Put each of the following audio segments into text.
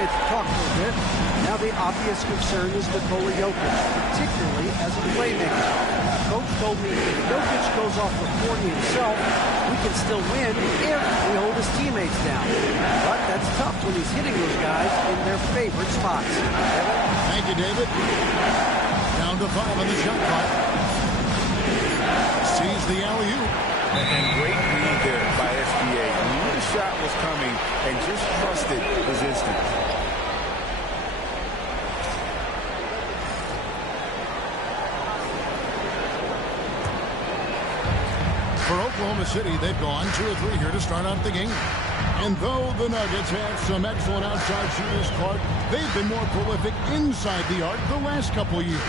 chance to talk for a bit. Now the obvious concern is Nikola Jokic, particularly as a playmaker. Coach told me if Jokic goes off for 40 himself, we can still win if we hold his teammates down. But that's tough when he's hitting those guys in their favorite spots. Thank you, David. Down to 5 on the shot clock. Sees the alley-oop. And great read there by SGA. He knew the shot was coming and just trusted his instincts. For Oklahoma City, they've gone 2 or 3 here to start out the game. And though the Nuggets have some excellent outside shooters, Clark, they've been more prolific inside the arc the last couple years.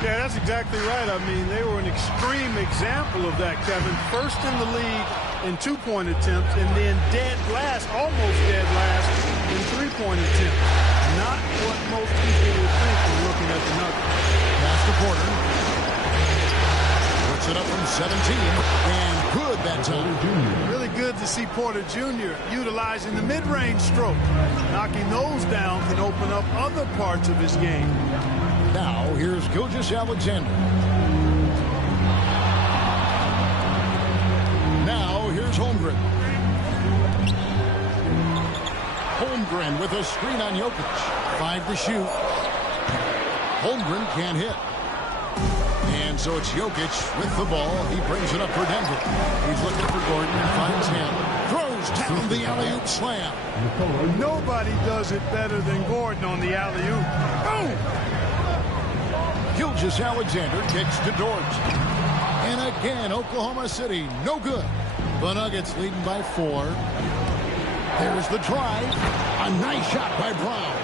Yeah, that's exactly right. I mean, they were an extreme example of that, Kevin. First in the league in 2-point attempts, and then dead last, almost dead last, in 3-point attempts. Not what most people would think when looking at the Nuggets. Pass to Porter. Puts it up from 17, and good that time. Really good to see Porter Jr. utilizing the mid-range stroke. Knocking those down can open up other parts of his game. Now, here's Gilgeous-Alexander. Now, here's Holmgren. Holmgren with a screen on Jokic. 5 to shoot. Holmgren can't hit. And so it's Jokic with the ball. He brings it up for Denver. He's looking for Gordon and finds him. Throws down the alley-oop slam. Nobody does it better than Gordon on the alley-oop. Boom! Gilgeous-Alexander kicks to Dort. And again, Oklahoma City, no good. The Nuggets leading by 4. There's the drive. A nice shot by Brown.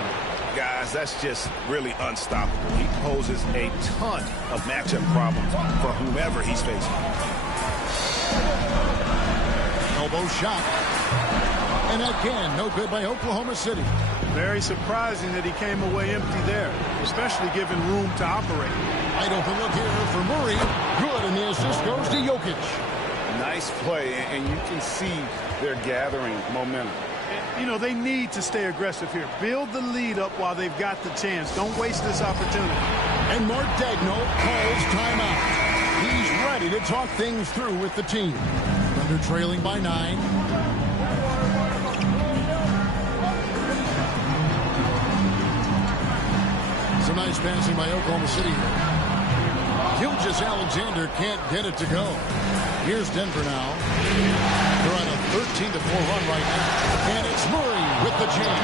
Guys, that's just really unstoppable. He poses a ton of matchup problems for whomever he's facing. Elbow shot. And again, no good by Oklahoma City. Very surprising that he came away empty there, especially given room to operate. Wide open look here for Murray. Good, and the assist goes to Jokic. Nice play, and you can see they're gathering momentum. You know, they need to stay aggressive here. Build the lead up while they've got the chance. Don't waste this opportunity. And Mark Daigneault calls timeout. He's ready to talk things through with the team. Thunder trailing by 9. Some nice passing by Oklahoma City. Gilgeous-Alexander can't get it to go. Here's Denver now. They're on a 13-4 run right now. And it's Murray with the jam.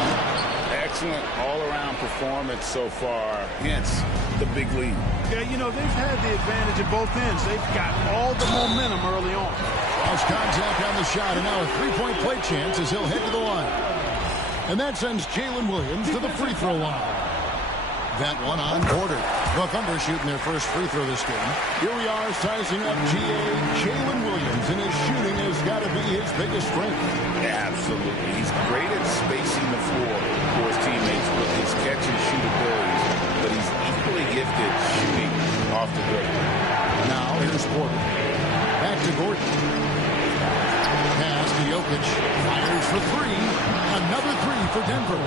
Excellent all-around performance so far, hence the big lead. Yeah, you know, they've had the advantage at both ends. They've got all the momentum early on. Cross contact on the shot, and now a 3-point play chance as he'll head to the line. And that sends Jalen Williams to the free throw line. That one on Porter. The Thunder shooting their first free throw this game. Here we are sizing up Jalen Williams, and his shooting has got to be his biggest strength. Absolutely. He's great at spacing the floor for his teammates with his catch-and-shoot abilities, but he's equally gifted shooting off the dribble. Now here's Porter. Back to Gordon. Pass to Jokic. Fires for 3. Another 3 for Denver.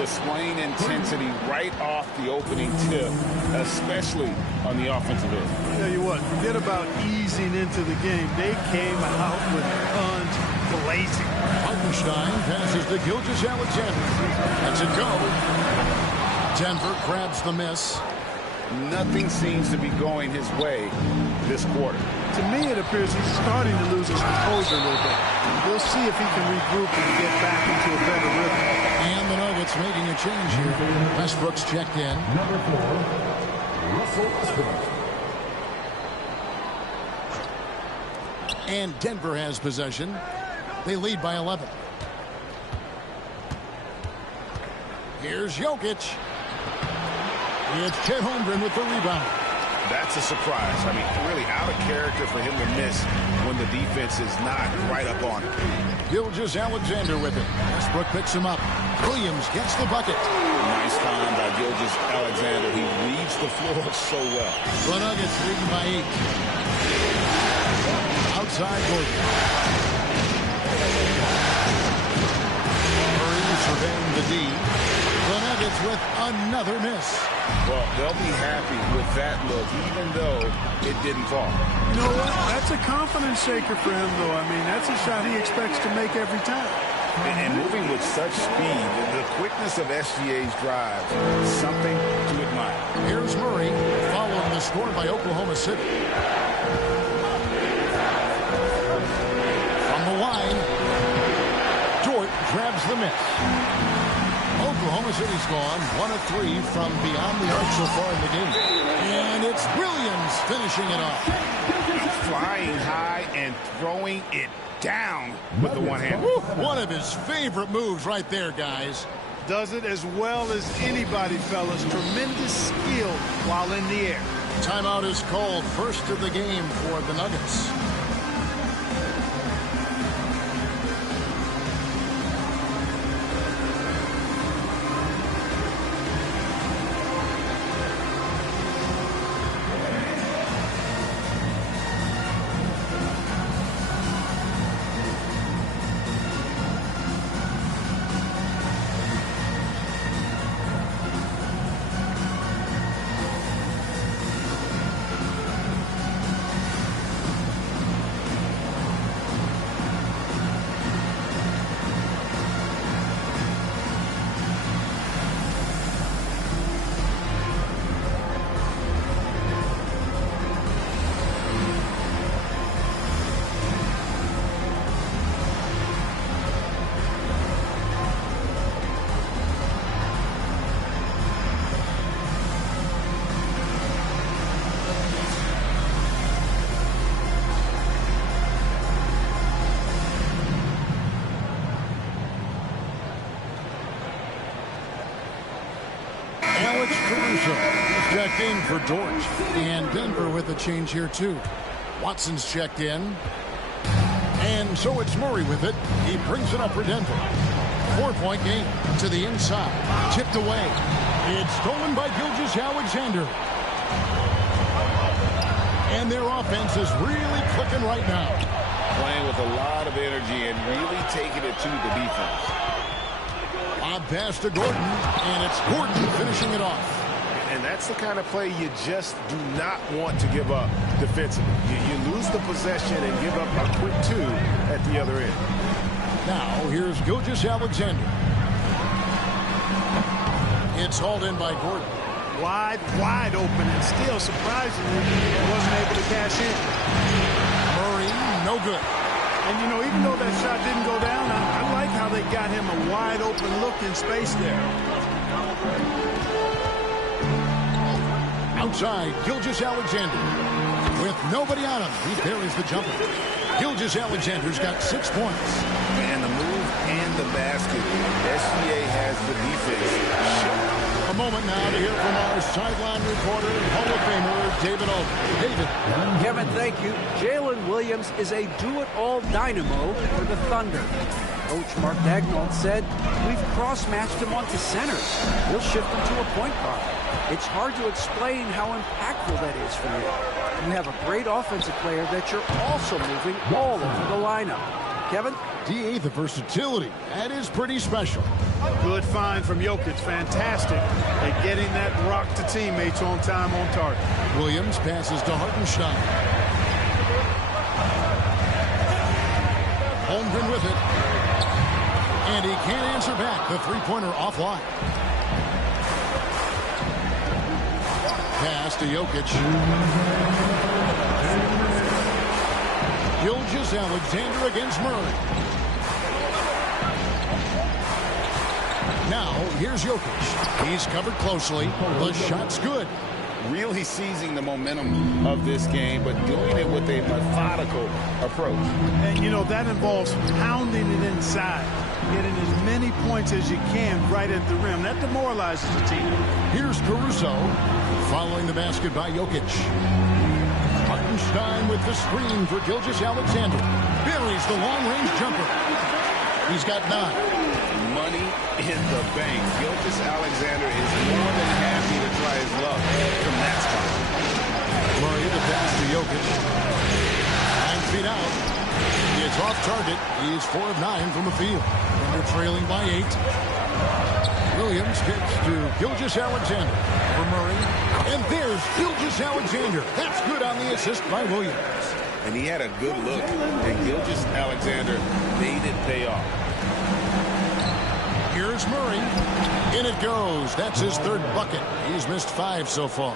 Displaying intensity right off the opening tip, especially on the offensive end. I'll tell you what, forget about easing into the game. They came out with guns blazing. Hartenstein passes to Gilgeous-Alexander. Lets it go. Denver grabs the miss. Nothing seems to be going his way this quarter. To me, it appears he's starting to lose his composure a little bit. We'll see if he can regroup and get back into a better rhythm. And the Nuggets making a change here. Westbrook's checked in. Number 4, Russell Westbrook. And Denver has possession. They lead by 11. Here's Jokic. It's Chet Holmgren with the rebound. That's a surprise. I mean, really out of character for him to miss when the defense is not right up on him. Gilgeous-Alexander with it. Westbrook picks him up. Williams gets the bucket. Nice time by Gilgeous-Alexander. He reads the floor so well. The Nuggets leading by 8. Outside Gordon. Murray surveying the D. And it's with another miss. Well, they'll be happy with that look, even though it didn't fall. You know what? That's a confidence shaker for him, though. I mean, that's a shot he expects to make every time. And moving with such speed, the quickness of SGA's drive, something to admire. Here's Murray, following the score by Oklahoma City. From the line, Dort grabs the miss. Oklahoma City's gone 1 of 3 from beyond the arc so far in the game. And it's Williams finishing it off. Flying high and throwing it down with the one-hand. One of his favorite moves right there, guys. Does it as well as anybody, fellas. Tremendous skill while in the air. Timeout is called, first of the game for the Nuggets. Alex Caruso is checked in for Dort. And Denver with a change here, too. Watson's checked in. And so it's Murray with it. He brings it up for Denver. 4-point game to the inside. Tipped away. It's stolen by Gilgeous-Alexander. And their offense is really clicking right now. Playing with a lot of energy and really taking it to the defense. Lob pass to Gordon, and it's Gordon finishing it off. And that's the kind of play you just do not want to give up defensively. You lose the possession and give up a quick 2 at the other end. Now, here's Gilgeous-Alexander. It's hauled in by Gordon. Wide open, and still, surprisingly, wasn't able to cash in. Murray, no good. And, you know, even though that shot didn't go down, I like how they got him a wide open look in space there. Outside, Gilgeous-Alexander. With nobody on him, he buries the jumper. Gilgeous-Alexander's got 6 points. And the move and the basket. SGA has the defense. A moment now to hear from our sideline reporter, Hall of Famer, David Aldridge. David. Kevin, thank you. Jalen Williams is a do-it-all dynamo for the Thunder. Coach Mark Daigneault said, we've cross-matched him onto centers. We'll shift him to a point guard. It's hard to explain how impactful that is for you. You have a great offensive player that you're also moving all over the lineup. Kevin? DA, the versatility. That is pretty special. Good find from Jokic. Fantastic at getting that rock to teammates on time, on target. Williams passes to Hartenstein. Holmgren with it. And he can't answer back. The three-pointer offline. Pass to Jokic. Gilgeous-Alexander against Murray. Now, here's Jokic. He's covered closely. The shot's good. Really seizing the momentum of this game, but doing it with a methodical approach. And, you know, that involves pounding it inside, getting as many points as you can right at the rim. That demoralizes the team. Here's Caruso, following the basket by Jokic. Hartenstein with the screen for Gilgeous-Alexander. Buries the long-range jumper. He's got 9. Money in the bank. Gilgeous-Alexander is more than happy to try his luck from that spot. Murray the pass to Jokic. 9 feet out. It's off target. He's 4 of 9 from the field. And they're trailing by 8. Williams Williams gets to Gilgeous-Alexander for Murray. And there's Gilgeous-Alexander. That's good on the assist by Williams. And he had a good look. And Gilgeous-Alexander made it pay off. Here's Murray. In it goes. That's his third bucket. He's missed 5 so far.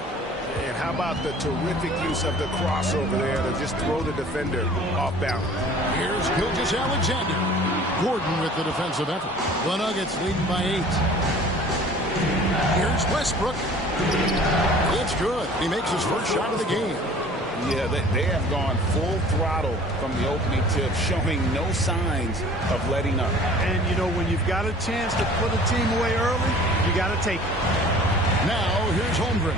And how about the terrific use of the crossover there to just throw the defender off balance. Here's Gilgeous-Alexander. Gordon with the defensive effort. The Nuggets leading by 8. Here's Westbrook. It's good. He makes his first shot of the game. Yeah, they have gone full throttle from the opening tip, showing no signs of letting up. And, you know, when you've got a chance to put a team away early, you got to take it. Now, here's Holmgren.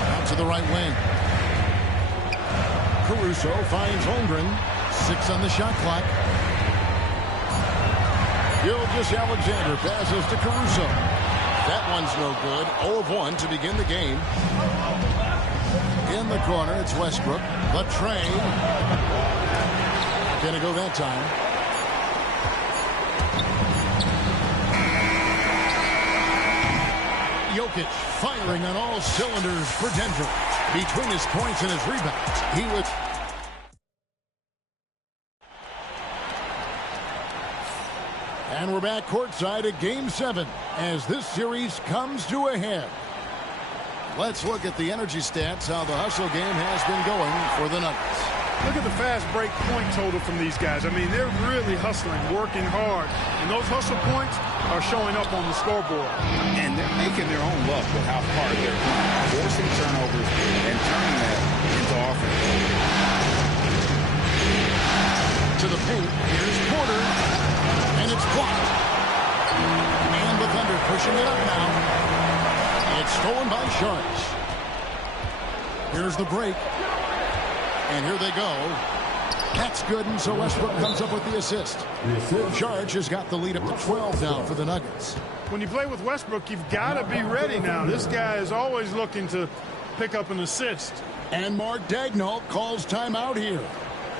Out to the right wing. Caruso finds Holmgren. 6 on the shot clock. Gilgeous-Alexander passes to Caruso. That one's no good. 0 of 1 to begin the game. In the corner, it's Westbrook. The tray. Gonna go that time. Jokic firing on all cylinders for Denver. Between his points and his rebounds, he would... And we're back courtside at Game 7 as this series comes to a head. Let's look at the energy stats, how the hustle game has been going for the Nuggets. Look at the fast break point total from these guys. I mean, they're really hustling, working hard. And those hustle points are showing up on the scoreboard. And they're making their own luck with how hard they're playing, forcing turnovers and turning that into offense. To the paint, here's Porter. And it's blocked. And the Thunder pushing it up now. It's stolen by Sharks. Here's the break. And here they go. That's good, and so Westbrook comes up with the assist. Sharks has got the lead up to 12 now for the Nuggets. When you play with Westbrook, you've got to be ready now. This guy is always looking to pick up an assist. And Mark Daigneault calls timeout here.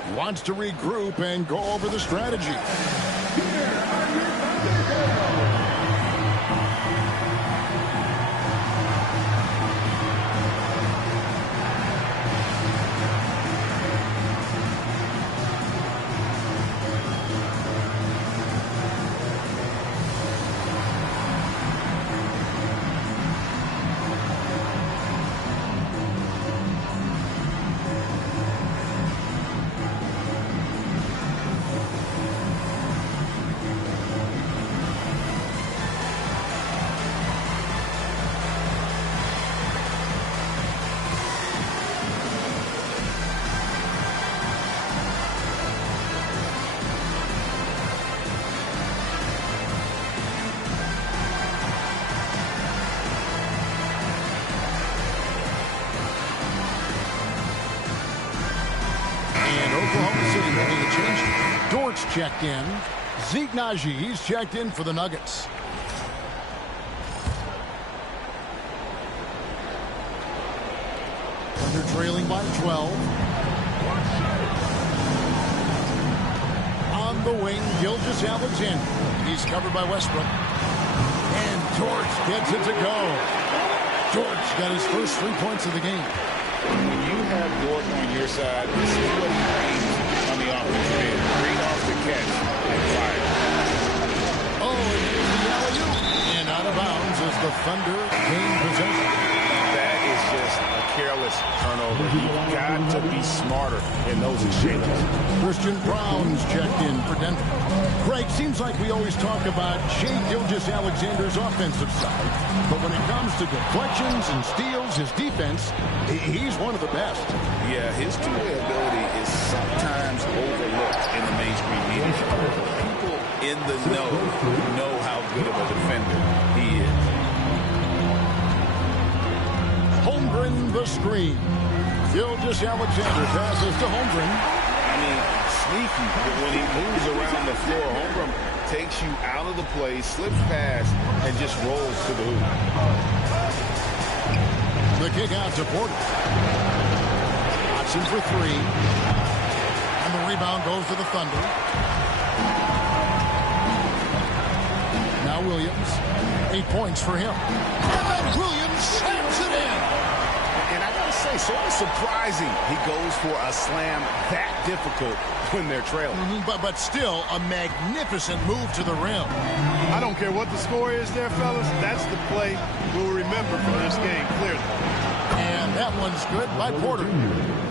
He wants to regroup and go over the strategy. Checked in. Zeke Naji, he's checked in for the Nuggets. Thunder trailing by 12. On the wing, Gilgeous-Alexander. He's covered by Westbrook. And George gets it to go. George got his first 3 points of the game. When you have Gordon on your side, this is what he brings on the offensive end. The catch and fire. Oh, and here's the alley-oop. And out of bounds as the Thunder gain possession. That is just a careless turnover. You've got to be smarter in those exchanges. Christian Brown's checked in for Denver. Craig, seems like we always talk about Shai Gilgeous-Alexander's offensive side, but when it comes to deflections and steals, his defense, he's one of the best. Yeah, his two-way ability is sometimes overlooked in the mainstream media. People in the know how good of a defender he is. Holmgren the screen. Gilgeous-Alexander passes to Holmgren. I mean, sneaky, but when he moves around the floor, Holmgren takes you out of the play, slips past, and just rolls to the hoop. The kick out to Porter. Watson for 3. And the rebound goes to the Thunder. Now Williams. 8 points for him. And Williams slams it in. And I got to say, sort of surprising he goes for a slam that difficult when they're trailing. But still a magnificent move to the rim. I don't care what the score is there, fellas. That's the play we'll remember from this game, clearly. And that one's good by Porter.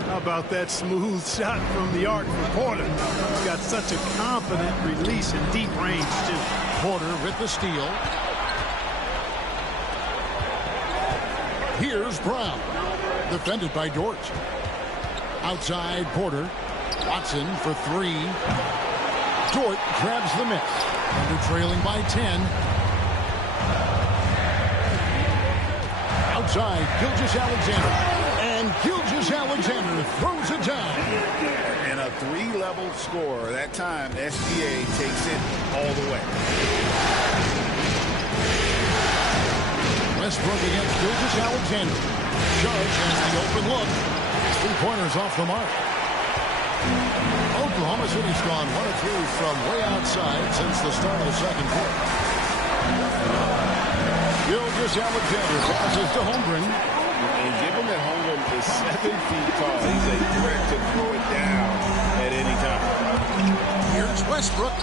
How about that smooth shot from the arc for Porter? He's got such a confident release in deep range, too. Porter with the steal. Here's Brown. Defended by Dort. Outside Porter. Watson for 3. Dort grabs the miss. Thunder trailing by 10. Outside, Gilgeous-Alexander. And Gilgeous-Alexander throws it down. And a 3-level score. That time, SGA takes it all the way. Westbrook against Gilgeous-Alexander. Judge has the open look. 3-pointers off the mark. Oklahoma City's gone 1 of 3 from way outside since the start of the second quarter. Gilgeous-Alexander passes to Holmgren. And given that Holmgren is 7 feet tall, he's a threat to throw it down at any time. Here's Westbrook.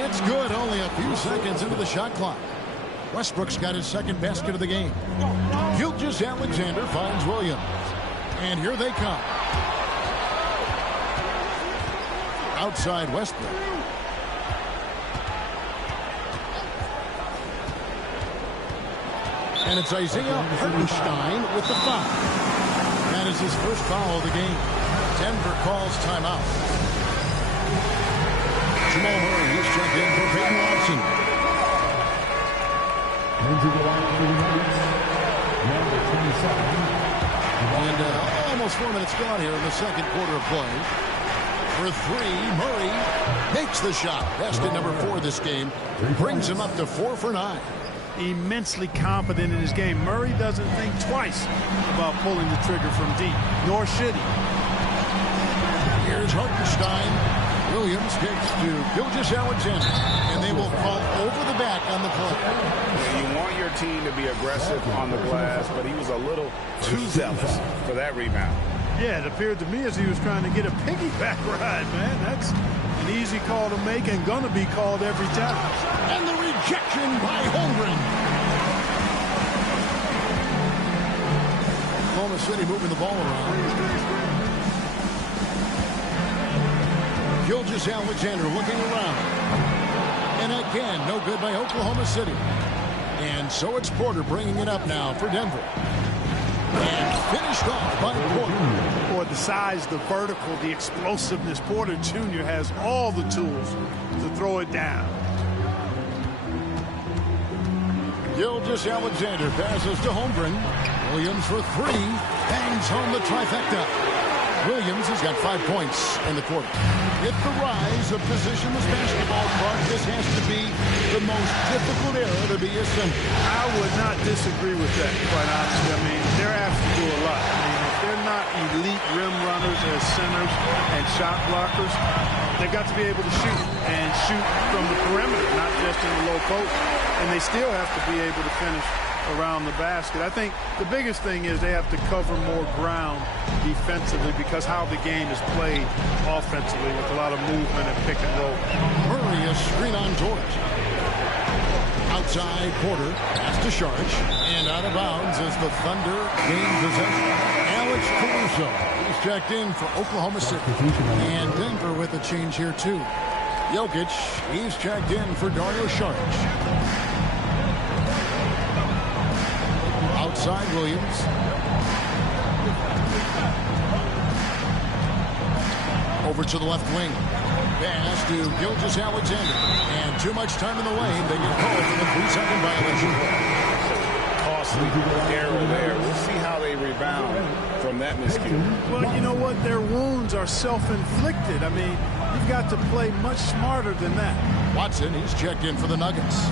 It's good, only a few seconds into the shot clock. Westbrook's got his second basket of the game. Gilgeous-Alexander finds Williams. And here they come. Outside Westbrook. And it's Isaiah Hartenstein with the foul. That is his first foul of the game. Denver calls timeout. Jamal Murray is checked in for Peyton Watson. Into the line for the Nuggets, number 27. And almost 4 minutes gone here in the second quarter of play. For 3, Murray makes the shot. Basket number 4 this game. Brings him up to 4 for 9. Immensely confident in his game. Murray doesn't think twice about pulling the trigger from deep, nor should he. Here's Hartenstein. Williams kicks to Gilgeous-Alexander. And they will call over the back on the play. You want your team to be aggressive on the glass, but he was a little too zealous for that rebound. Yeah, it appeared to me as he was trying to get a piggyback ride, man. That's an easy call to make and going to be called every time. And the rejection by Holmgren. Oklahoma City moving the ball around. Gilgeous-Alexander looking around. And again, no good by Oklahoma City. And so it's Porter bringing it up now for Denver. And finished off by Porter. Boy, the size, the vertical, the explosiveness. Porter Jr. has all the tools to throw it down. Gilgeous-Alexander passes to Holmgren. Williams for 3. Bangs home the trifecta. Williams has got 5 points in the quarter. With the rise of positionless basketball, Clark, this has to be the most difficult era to be a center. I would not disagree with that, quite honestly. I mean, they're asked to do a lot. I mean, if they're not elite rim runners as centers and shot blockers, they've got to be able to shoot and shoot from the perimeter, not just in the low post. And they still have to be able to finish around the basket. I think the biggest thing is they have to cover more ground defensively because how the game is played offensively with a lot of movement and pick and roll. Murray is screen on Dort. Outside Porter, pass to Sharch, and out of bounds as the Thunder gain possession. Alex Caruso is checked in for Oklahoma City. And Denver with a change here too. Jokic, he's checked in for Dario Saric. Outside Williams. Over to the left wing. Pass to Gilgeous-Alexander. And too much time in the lane. They get called for the 3-second violation. Costly error there. We'll see how they rebound from that miscue. Well, you know what? Their wounds are self-inflicted. I mean, you've got to play much smarter than that. Watson, he's checked in for the Nuggets.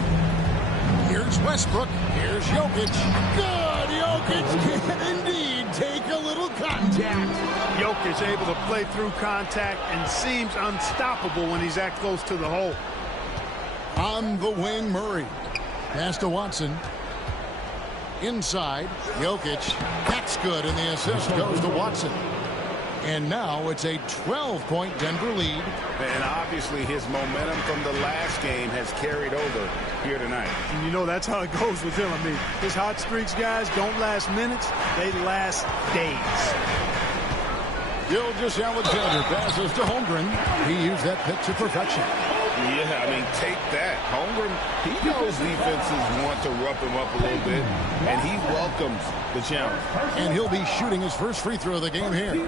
Here's Westbrook. Here's Jokic. Good. Jokic can indeed take a little contact. Jokic able to play through contact and seems unstoppable when he's that close to the hole. On the wing, Murray. Pass to Watson. Inside, Jokic. That's good, and the assist goes to Watson. And now it's a 12-point Denver lead. And obviously his momentum from the last game has carried over here tonight. And you know that's how it goes with him. I mean, his hot streaks, guys, don't last minutes. They last days. Gilgeous-Alexander passes to Holmgren. He used that pick to perfection. Yeah, I mean, take that. Holmgren, he knows defenses want to rough him up a little bit, and he welcomes the challenge. And he'll be shooting his first free throw of the game here.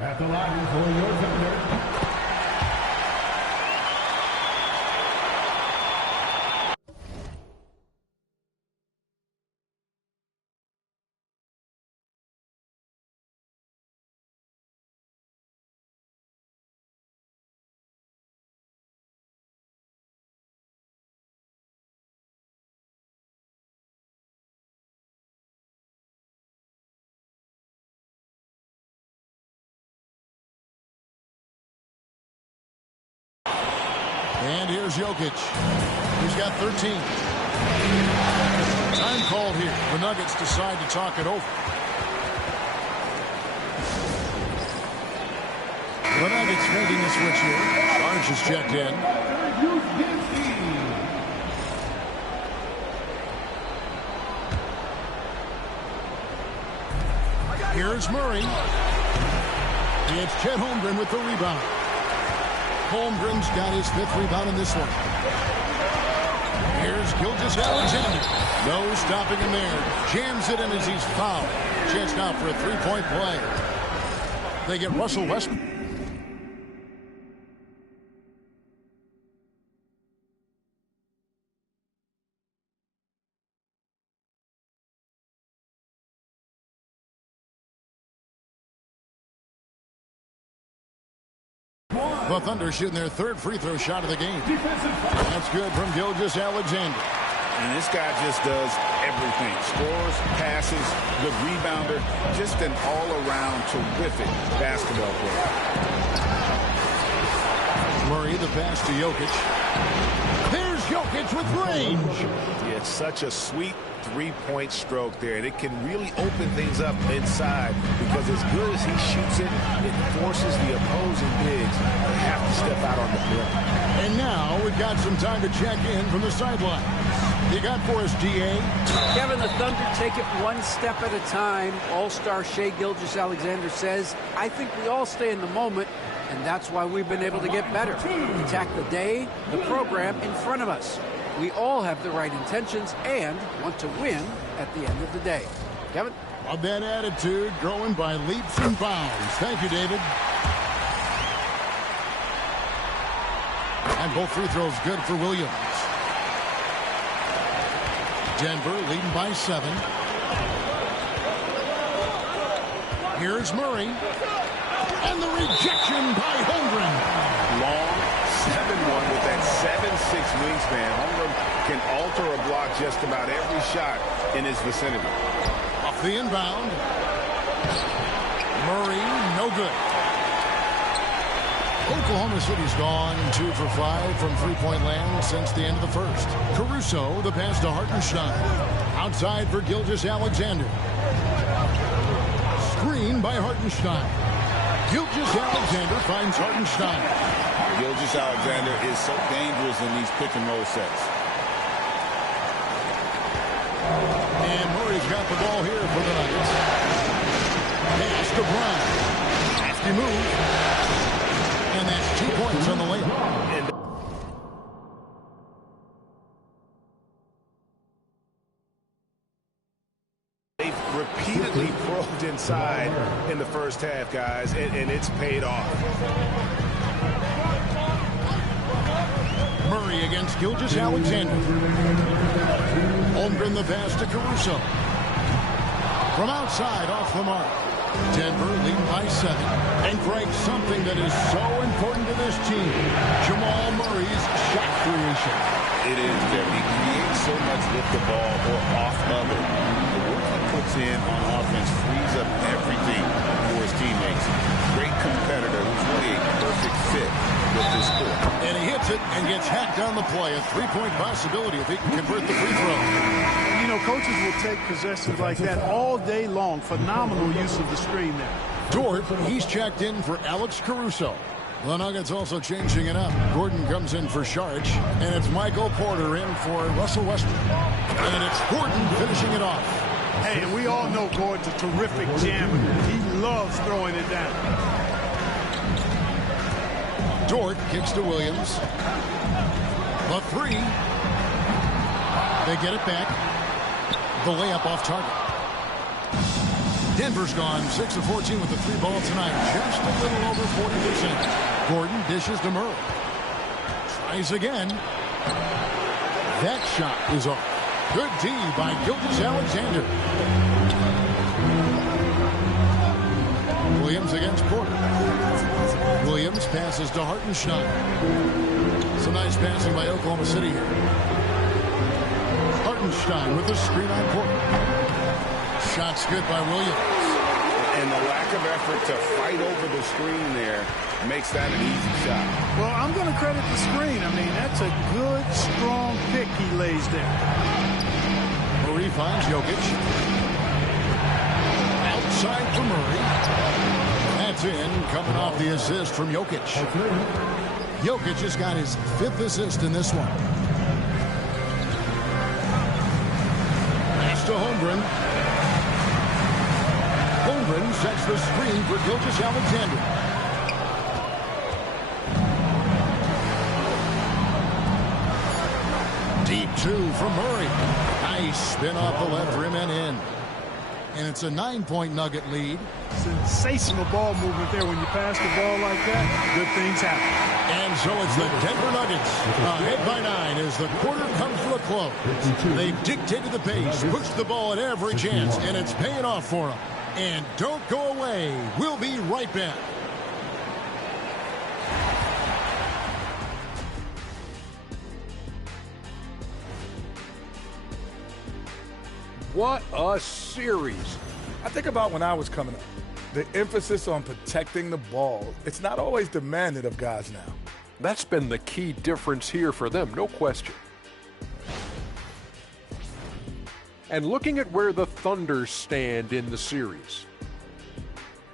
At the line for your defender. And here's Jokic. He's got 13. Time called here. The Nuggets decide to talk it over. The Nuggets making the switch here. Barnes is checked in. Here's Murray. It's Chet Holmgren with the rebound. Holmgren's got his 5th rebound in this one. Here's Gilgeous-Alexander. No stopping him there. Jams it in as he's fouled. Chance now for a 3-point play. They get Russell Westbrook. The Thunder shooting their 3rd free throw shot of the game. That's good from Gilgeous-Alexander. And this guy just does everything. Scores, passes, good rebounder, just an all-around terrific basketball player. Murray, the pass to Jokic. There's Jokic with range. Yeah, it's such a sweet 3-point stroke there, and it can really open things up inside because as good as he shoots it, it forces the opposing bigs to have to step out on the perimeter. And now we've got some time to check in from the sideline. You got for us, DA? Kevin, the Thunder take it one step at a time. All-star Shai Gilgeous-Alexander says, I think we all stay in the moment, and that's why we've been able to get better. Attack the day, the program in front of us. We all have the right intentions and want to win at the end of the day. Kevin? Of that attitude growing by leaps and bounds. Thank you, David. And both free throws good for Williams. Denver leading by 7. Here's Murray. And the rejection by Holmgren. Long 7-1 with that 7'6" wingspan. Holmgren can alter a block just about every shot in his vicinity. Off the inbound. Murray, no good. Oklahoma City's gone 2 for 5 from three-point land since the end of the first. Caruso, the pass to Hartenstein. Outside for Gilgeous-Alexander. Screen by Hartenstein. Gilgeous-Alexander finds Hartenstein. Gilgeous-Alexander is so dangerous in these pick-and-roll sets. And Murray's got the ball here for the Nuggets. Pass to Brown. Nasty move. And that's 2 points on the layup. They've repeatedly probed inside in the first half, guys, and it's paid off. Murray against Gilgeous-Alexander. Holmgren the pass to Caruso. From outside, off the mark. Denver leading by 7. And Greg, something that is so important to this team, Jamal Murray's shot creation. It is, Kevin. He creates so much with the ball or off of it. The work he puts gets in on offense, frees up everything for his teammates. Great competitor who's really a perfect fit with this sport. And he hits it and gets hacked on the play. A three-point possibility if he can convert the free throw. You know, coaches will take possessions like that all day long. Phenomenal use of the screen there. Dort, he's checked in for Alex Caruso. The Nuggets also changing it up. Gordon comes in for Saric, and it's Michael Porter in for Russell Westbrook. And it's Gordon finishing it off. Hey, and we all know Gordon's a terrific jammer. He loves throwing it down. Dort kicks to Williams. The three. They get it back. The layup off target. Denver's gone 6 of 14 with the three ball tonight. Just a little over 40%. Gordon dishes to Murray. Tries again. That shot is off. Good D by Gilgeous-Alexander. Williams against Porter. Williams passes to Hartenstein. Some nice passing by Oklahoma City here. Hartenstein with the screen on Porter. Shot's good by Williams. And the lack of effort to fight over the screen there makes that an easy shot. Well, I'm going to credit the screen. I mean, that's a good, strong pick he lays there. Murray finds Jokic. Outside for Murray. That's in, coming off the assist from Jokic. Jokic has got his 5th assist in this one. Pass to Holmgren. Holmgren sets the screen for Gilgeous-Alexander. Deep two from Murray. Nice spin off the left rim and in. And it's a 9-point Nugget lead. Sensational ball movement there. When you pass the ball like that, good things happen. And so it's the Denver Nuggets ahead by 9 as the quarter comes to a close. They've dictated the pace, pushed the ball at every chance, and it's paying off for them. And don't go away. We'll be right back. What a series. I think about when I was coming up. The emphasis on protecting the ball. It's not always demanded of guys now. That's been the key difference here for them, no question. And looking at where the Thunder stand in the series.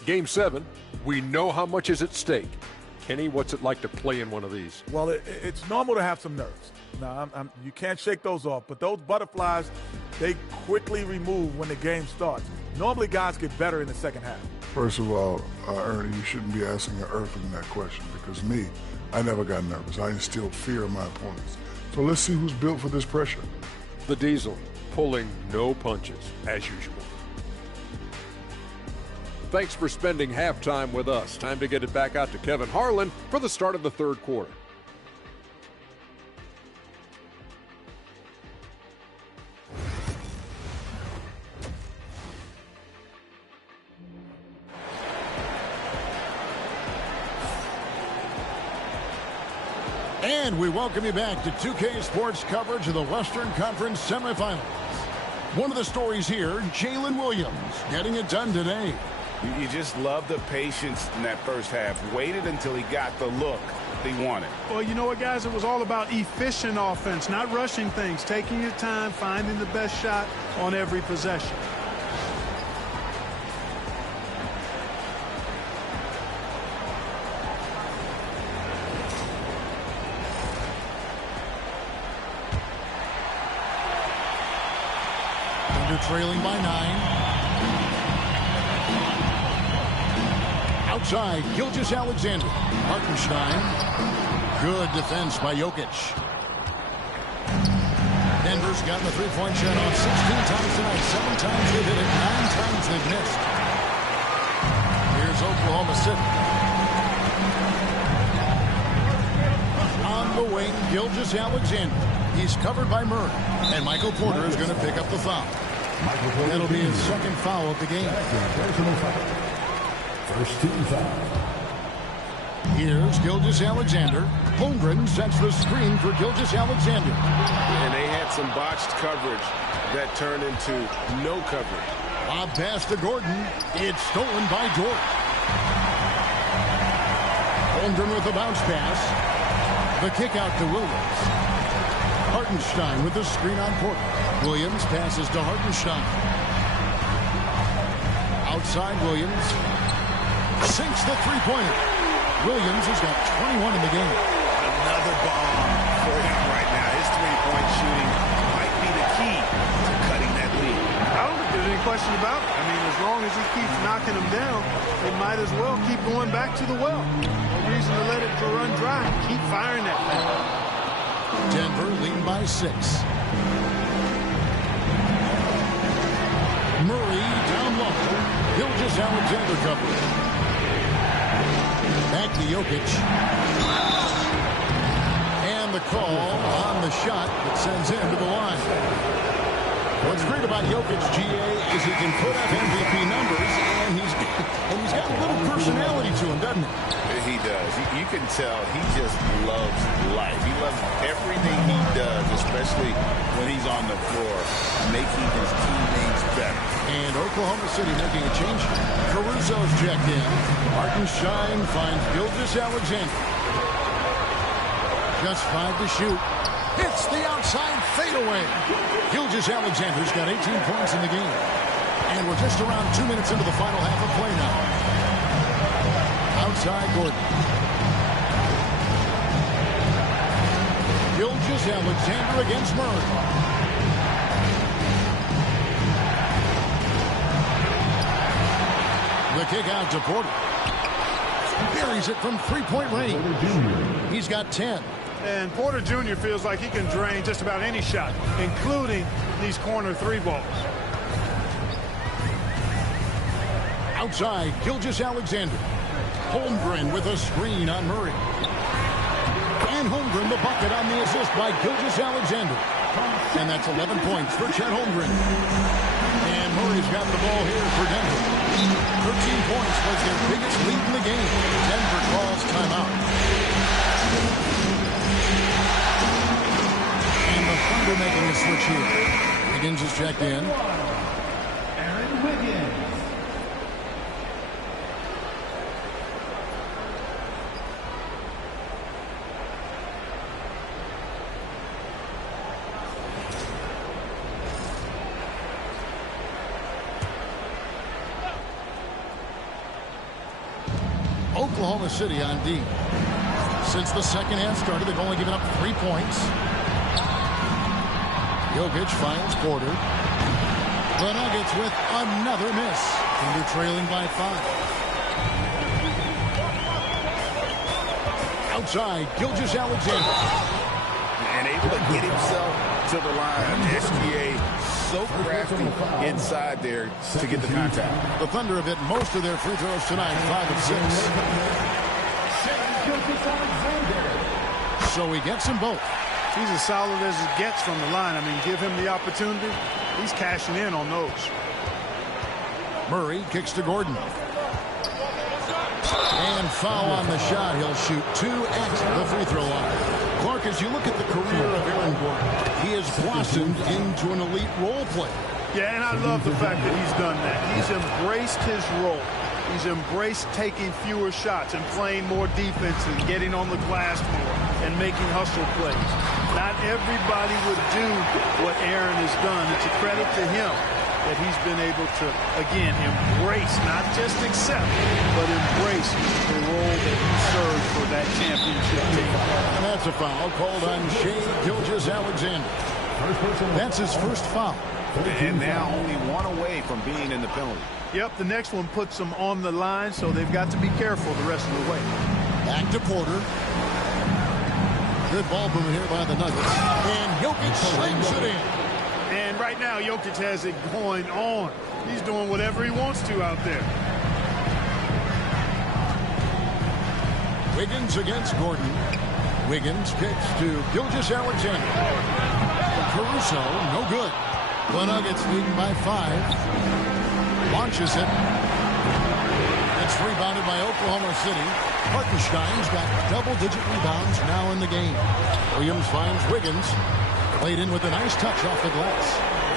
Game 7, we know how much is at stake. Kenny, what's it like to play in one of these? Well, it's normal to have some nerves. Now, you can't shake those off, but those butterflies, they quickly remove when the game starts. Normally, guys get better in the second half. First of all, Ernie, you shouldn't be asking Irvin that question because me, I never got nervous. I instilled fear in my opponents. So let's see who's built for this pressure. The Diesel pulling no punches, as usual. Thanks for spending halftime with us. Time to get it back out to Kevin Harlan for the start of the third quarter. And we welcome you back to 2K Sports coverage of the Western Conference semifinals. One of the stories here, Jalen Williams getting it done today. You just love the patience in that first half. Waited until he got the look he wanted. Well, you know what, guys? It was all about efficient offense, not rushing things, taking your time, finding the best shot on every possession. Trailing by 9. Outside, Gilgeous-Alexander. Hartenstein. Good defense by Jokic. Denver's gotten the three-point shot off 16 times tonight. 7 times they've hit it. 9 times they've missed. Here's Oklahoma City. On the wing, Gilgeous-Alexander. He's covered by Murray. And Michael Porter is going to pick up the foul. That'll be his second foul of the game. First team foul. Here's Gilgeous-Alexander. Holmgren sets the screen for Gilgeous-Alexander. And they had some botched coverage that turned into no coverage. Lob pass to Gordon. It's stolen by Dort. Holmgren with the bounce pass. The kick out to Williams. Hartenstein with the screen on Porter. Williams passes to Hartenstein. Outside Williams. Sinks the three-pointer. Williams has got 21 in the game. Another bomb for him right now. His three-point shooting might be the key to cutting that lead. I don't think there's any question about it. I mean, as long as he keeps knocking them down, they might as well keep going back to the well. No reason to let it run dry. Keep firing that thing. Denver leading by 6. Murray down low. Gilgeous-Alexander coverage. Back to Jokic. And the call on the shot that sends him to the line. What's great about Jokic, GA, is he can put up MVP numbers, and he's got a little personality to him, doesn't he? He does. You can tell he just loves life. He loves everything he does, especially when he's on the floor, making his teammates better. And Oklahoma City making a change. Caruso's checked in. Hartenstein finds Gilgeous-Alexander. Just 5 to shoot. Hits the outside fadeaway. Gilgeous-Alexander's got 18 points in the game. And we're just around 2 minutes into the final half of play now. Outside Gordon. Gilgeous-Alexander against Murray. The kick out to Porter. Buries it from three-point range. He's got 10. And Porter Jr. feels like he can drain just about any shot, including these corner three balls. Outside, Gilgeous-Alexander. Holmgren with a screen on Murray. And Holmgren the bucket on the assist by Gilgeous-Alexander. And that's 11 points for Chet Holmgren. And Murray's got the ball here for Denver. 13 points was their biggest lead in the game. Denver calls timeout. And the Thunder making a switch here. Wiggins is checked in. Aaron Wiggins. Oklahoma City on D. Since the second half started, they've only given up 3 points. Jokic finds Porter. The Nuggets with another miss. Thunder trailing by 5. Outside, Gilgeous-Alexander. And able to get himself to the line. SGA so crafty inside there to get the contact. The Thunder have hit most of their free throws tonight, 5 of 6. So he gets them both. He's as solid as it gets from the line. I mean, give him the opportunity. He's cashing in on those. Murray kicks to Gordon. And foul on the shot. He'll shoot 2 at the free throw line. Clark, as you look at the career of Aaron Gordon, he has blossomed into an elite role player. Yeah, and I love the fact that he's done that. He's embraced his role. He's embraced taking fewer shots and playing more defense and getting on the glass more and making hustle plays. Not everybody would do what Aaron has done. It's a credit to him that he's been able to, again, embrace, not just accept, but embrace the role that he served for that championship team. And that's a foul called on Shai Gilgeous-Alexander. That's his first foul. And now only 1 away from being in the penalty. Yep, the next one puts them on the line, so they've got to be careful the rest of the way. Back to Porter. Good ball movement here by the Nuggets. And Jokic slings it in. And right now, Jokic has it going on. He's doing whatever he wants to out there. Wiggins against Gordon. Wiggins kicks to Gilgeous-Alexander. Caruso, no good. The Nuggets leading by 5. Launches it. It's rebounded by Oklahoma City. Hartenstein's got double-digit rebounds now in the game. Williams finds Wiggins. Played in with a nice touch off the glass.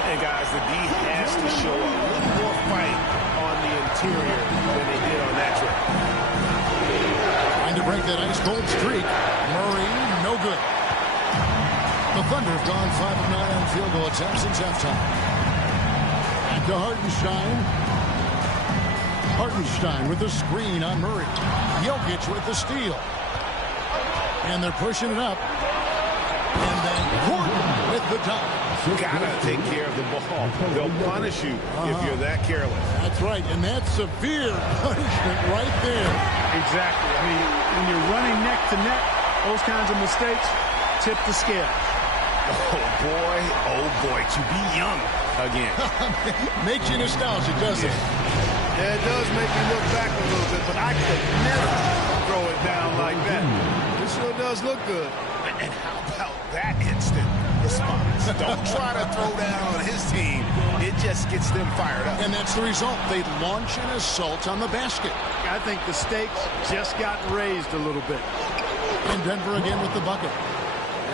And guys, the D has to show a little more fight on the interior than they did on that trip. Trying to break that ice-cold streak. Murray, no good. The Thunder have gone 5 of 9 on field goal attempts since halftime. Back to Hartenstein. Hartenstein with the screen on Murray. Jokic with the steal. And they're pushing it up. And then Gordon with the dunk. Gotta take care of the ball. They'll punish you if you're that careless. That's right, and that's severe punishment right there. Exactly. I mean, when you're running neck to neck, those kinds of mistakes tip the scale. Oh boy, to be young again. Makes you nostalgic, doesn't it? Yeah, it does make me look back a little bit, but I could never throw it down like that. It sure does look good. And how about that instant response? Don't try to throw down on his team. It just gets them fired up. And that's the result. They launch an assault on the basket. I think the stakes just got raised a little bit. And Denver again with the bucket.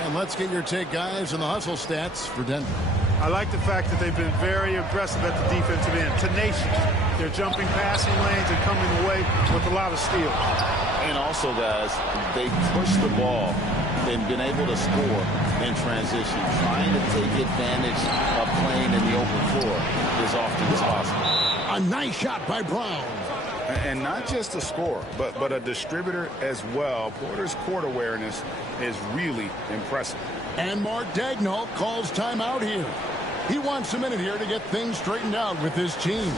And let's get your take, guys, on the hustle stats for Denver. I like the fact that they've been very aggressive at the defensive end. Tenacious. They're jumping passing lanes and coming away with a lot of steals. And also, guys, they push the ball and been able to score in transition. Trying to take advantage of playing in the open floor as often as possible. A nice shot by Brown. And not just a scorer, but a distributor as well. Porter's court awareness is really impressive. And Mark Daigneault calls timeout here. He wants a minute here to get things straightened out with his team.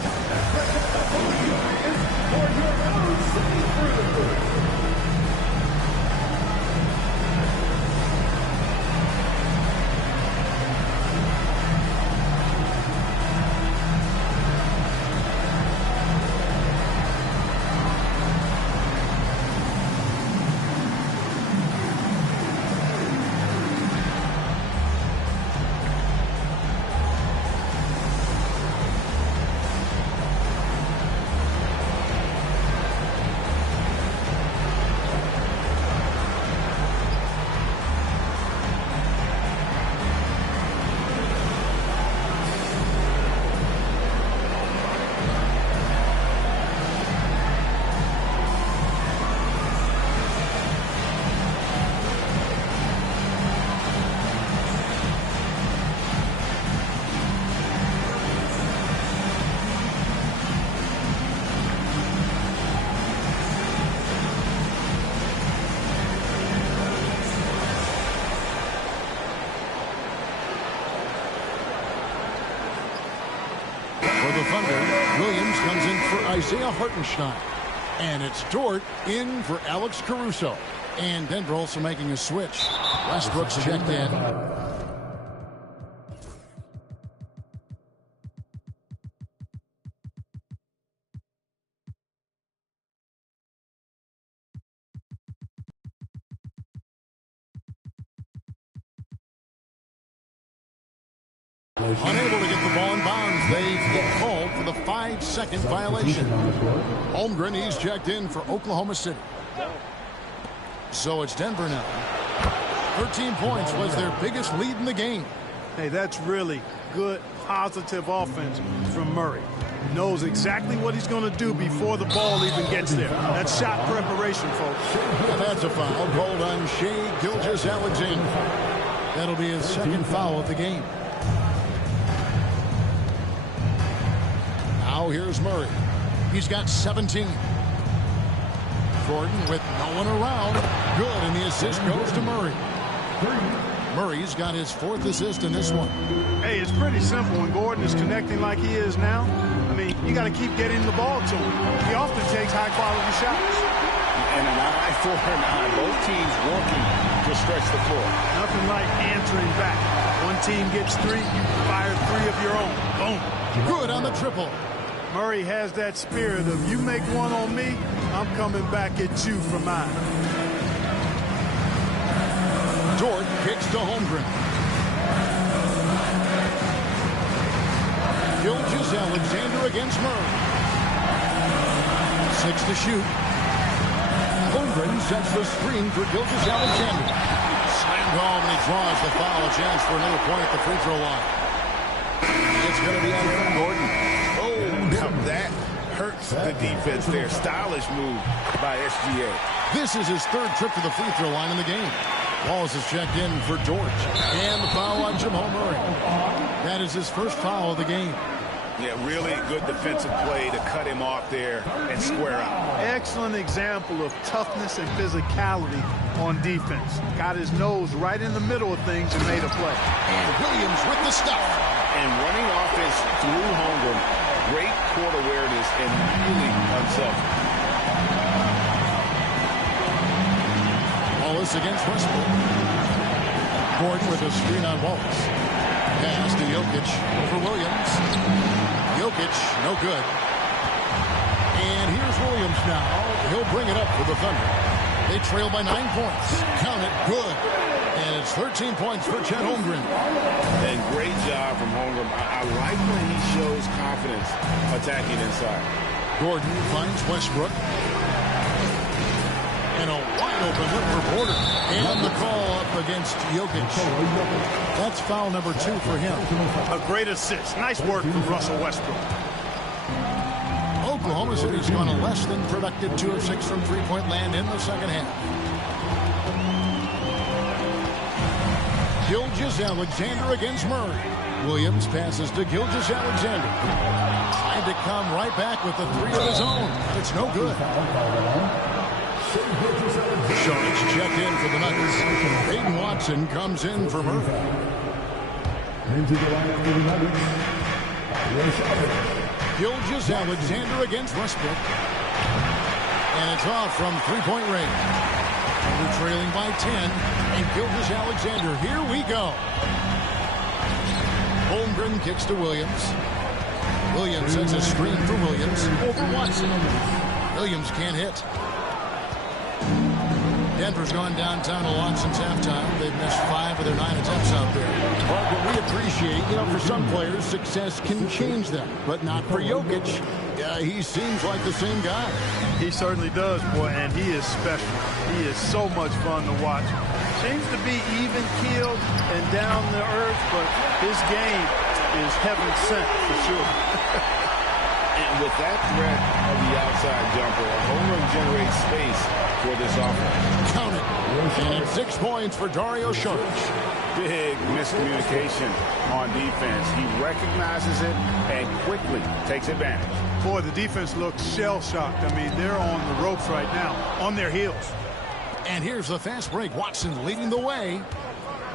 Williams comes in for Isaiah Hartenstein. And it's Dort in for Alex Caruso. And Denver also making a switch. Westbrook's checked in. Unable to get the ball in bounds. They've called for the 5-second violation. Holmgren, he's checked in for Oklahoma City. So it's Denver now. 13 points was their biggest lead in the game. Hey, that's really good, positive offense from Murray. Knows exactly what he's going to do before the ball even gets there. That's shot preparation, folks. And that's a foul called on Shai Gilgeous-Alexander. That'll be his second foul of the game. Now here's Murray. He's got 17. Gordon with no one around. Good, and the assist goes to Murray. Murray's got his 4th assist in this one. Hey, it's pretty simple when Gordon is connecting like he is now. I mean, you got to keep getting the ball to him. He often takes high-quality shots. And an eye for an eye. Both teams working to stretch the floor. Nothing like answering back. One team gets 3, you fire 3 of your own. Boom. Good on the triple. Murray has that spirit of you make one on me, I'm coming back at you for mine. Dort kicks to Holmgren. Gilgeous-Alexander against Murray. 6 to shoot. Holmgren sets the screen for Gilgeous-Alexander. Slammed home, and he draws the foul. A chance for another point at the free throw line. going to be on from Gordon. Oh, now that hurts the defense there. Stylish move by SGA. This is his third trip to the free throw line in the game. Walls is checked in for George. And the foul on Jamal Murray. That is his first foul of the game. Yeah, really good defensive play to cut him off there and square out. Excellent example of toughness and physicality on defense. Got his nose right in the middle of things and made a play. And Williams with the stuff. And running offense through Holmgren. Great court awareness and really unselfish. Wallace against Westbrook. Gordon with a screen on Wallace. Pass to Jokic for Williams. Jokic, no good. And here's Williams now. He'll bring it up for the Thunder. They trail by 9 points. Count it, good. And it's 13 points for Chet Holmgren. And great job from Holmgren. I like when he shows confidence attacking inside. Gordon finds Westbrook. And a wide open look for Porter. And the call up against Jokic. That's foul number 2 for him. A great assist. Nice work from Russell Westbrook. Oklahoma City's gone a less than productive 2 of 6 from three-point land in the second half. Gilgeous-Alexander against Murray. Williams passes to Gilgeous-Alexander. Trying to come right back with the 3 of his own. It's no good. Sharks check in for the Nuggets. Peyton Watson comes in for Murray. Into the line for the Nuggets. Gilgeous-Alexander against Westbrook. And it's off from three-point range. We're trailing by 10. And Gilgeous-Alexander, here we go. Holmgren kicks to Williams. Williams sends a screen for Williams over Watson. Williams can't hit. Denver's gone downtown a lot since halftime. They've missed 5 of their 9 attempts out there. But we appreciate, for some players, success can change them. But not for Jokic. He seems like the same guy. He certainly does, boy, and he is special. He is so much fun to watch. Seems to be even-keeled and down to earth, but his game is heaven sent for sure. And with that threat of the outside jumper, Holmgren generates space for this offense. Count it. And 6 points for Dario Saric. Big miscommunication on defense. He recognizes it and quickly takes advantage. Boy, the defense looks shell-shocked. I mean, they're on the ropes right now, on their heels. And here's the fast break. Watson leading the way.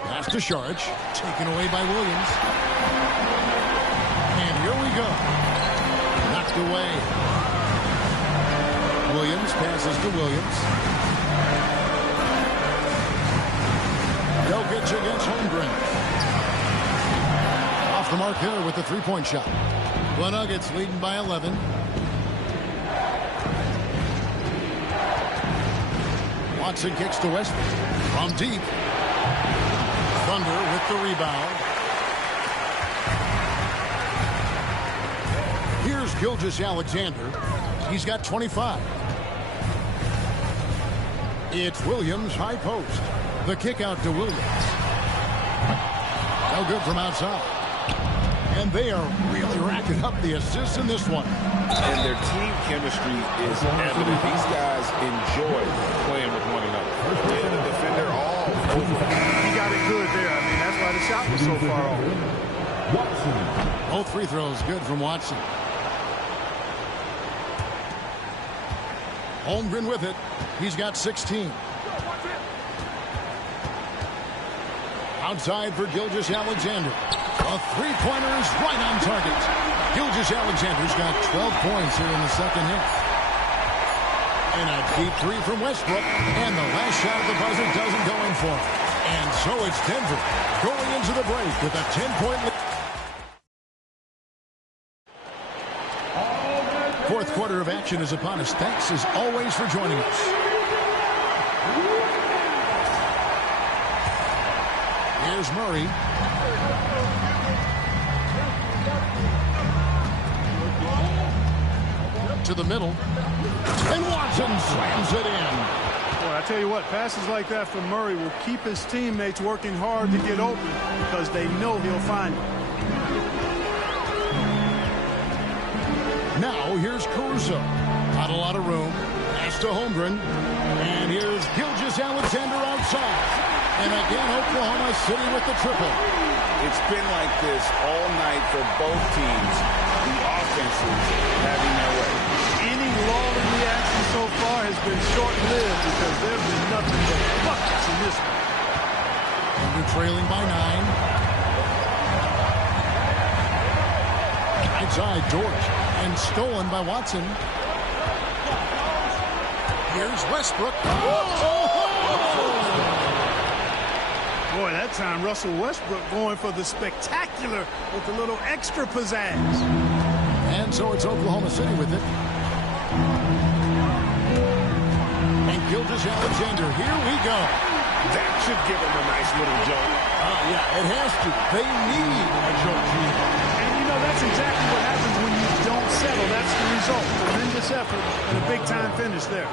Pass to Saric. Taken away by Williams. And here we go. Knocked away. Williams passes to Williams. Jokic against Holmgren. Off the mark here with the three-point shot. The Nuggets leading by 11. Watson kicks to Westbrook from deep. Thunder with the rebound. Here's Gilgeous-Alexander. He's got 25. It's Williams, high post. The kick out to Williams. No good from outside. And they are really racking up the assists in this one. And their team chemistry is evident. These guys enjoy playing with one another. They're the defender all over. He got it good there. I mean, that's why the shot was so far off. Watson. Both free throws good from Watson. Holmgren with it. He's got 16. Outside for Gilgeous-Alexander. A three-pointer is right on target. Gilgeous-Alexander's got 12 points here in the second half. And a deep 3 from Westbrook. And the last shot of the buzzer doesn't go in for him. And so it's Denver going into the break with a 10-point lead. Fourth quarter of action is upon us. Thanks as always for joining us. Here's Murray. To the middle. And Watson slams it in. Boy, I tell you what, passes like that from Murray will keep his teammates working hard to get open because they know he'll find it. Here's Caruso. Not a lot of room. Pass to Holmgren. And here's Gilgeous-Alexander outside. And again, Oklahoma City with the triple. It's been like this all night for both teams. The offenses having their way. Any lull in the action so far has been short-lived because there's been nothing but buckets in this one. Thunder trailing by 9. Inside George. And stolen by Watson. Here's Westbrook. Boy, that time Russell Westbrook going for the spectacular with a little extra pizzazz. And so it's Oklahoma City with it. And Gilgeous-Alexander, here we go. That should give him a nice little jolt. Yeah, it has to. They need a jolt. And you know, that's exactly what happens when you don't settle. That's the result. Tremendous effort and a big-time finish there.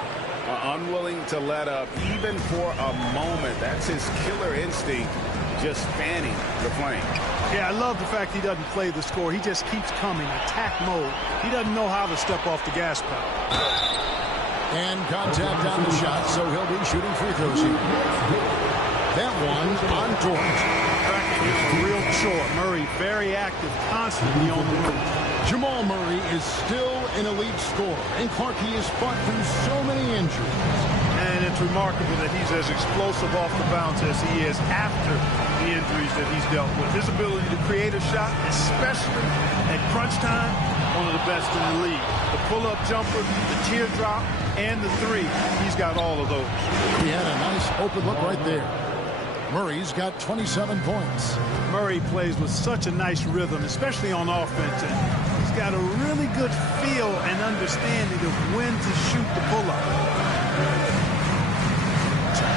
Unwilling to let up even for a moment. That's his killer instinct, just fanning the flame. Yeah, I love the fact he doesn't play the score. He just keeps coming, attack mode. He doesn't know how to step off the gas pedal. And contact on the shot, so he'll be shooting free throws here. That one on George. Tracking is a real chore. Murray very active, constantly on the move. Jamal Murray is still an elite scorer, and Clarkie has fought through so many injuries. And it's remarkable that he's as explosive off the bounce as he is after the injuries that he's dealt with. His ability to create a shot, especially at crunch time, one of the best in the league. The pull-up jumper, the teardrop, and the three. He's got all of those. He had a nice open look right there. Murray's got 27 points. Murray plays with such a nice rhythm, especially on offense. And he's got a really good feel and understanding of when to shoot the pull-up.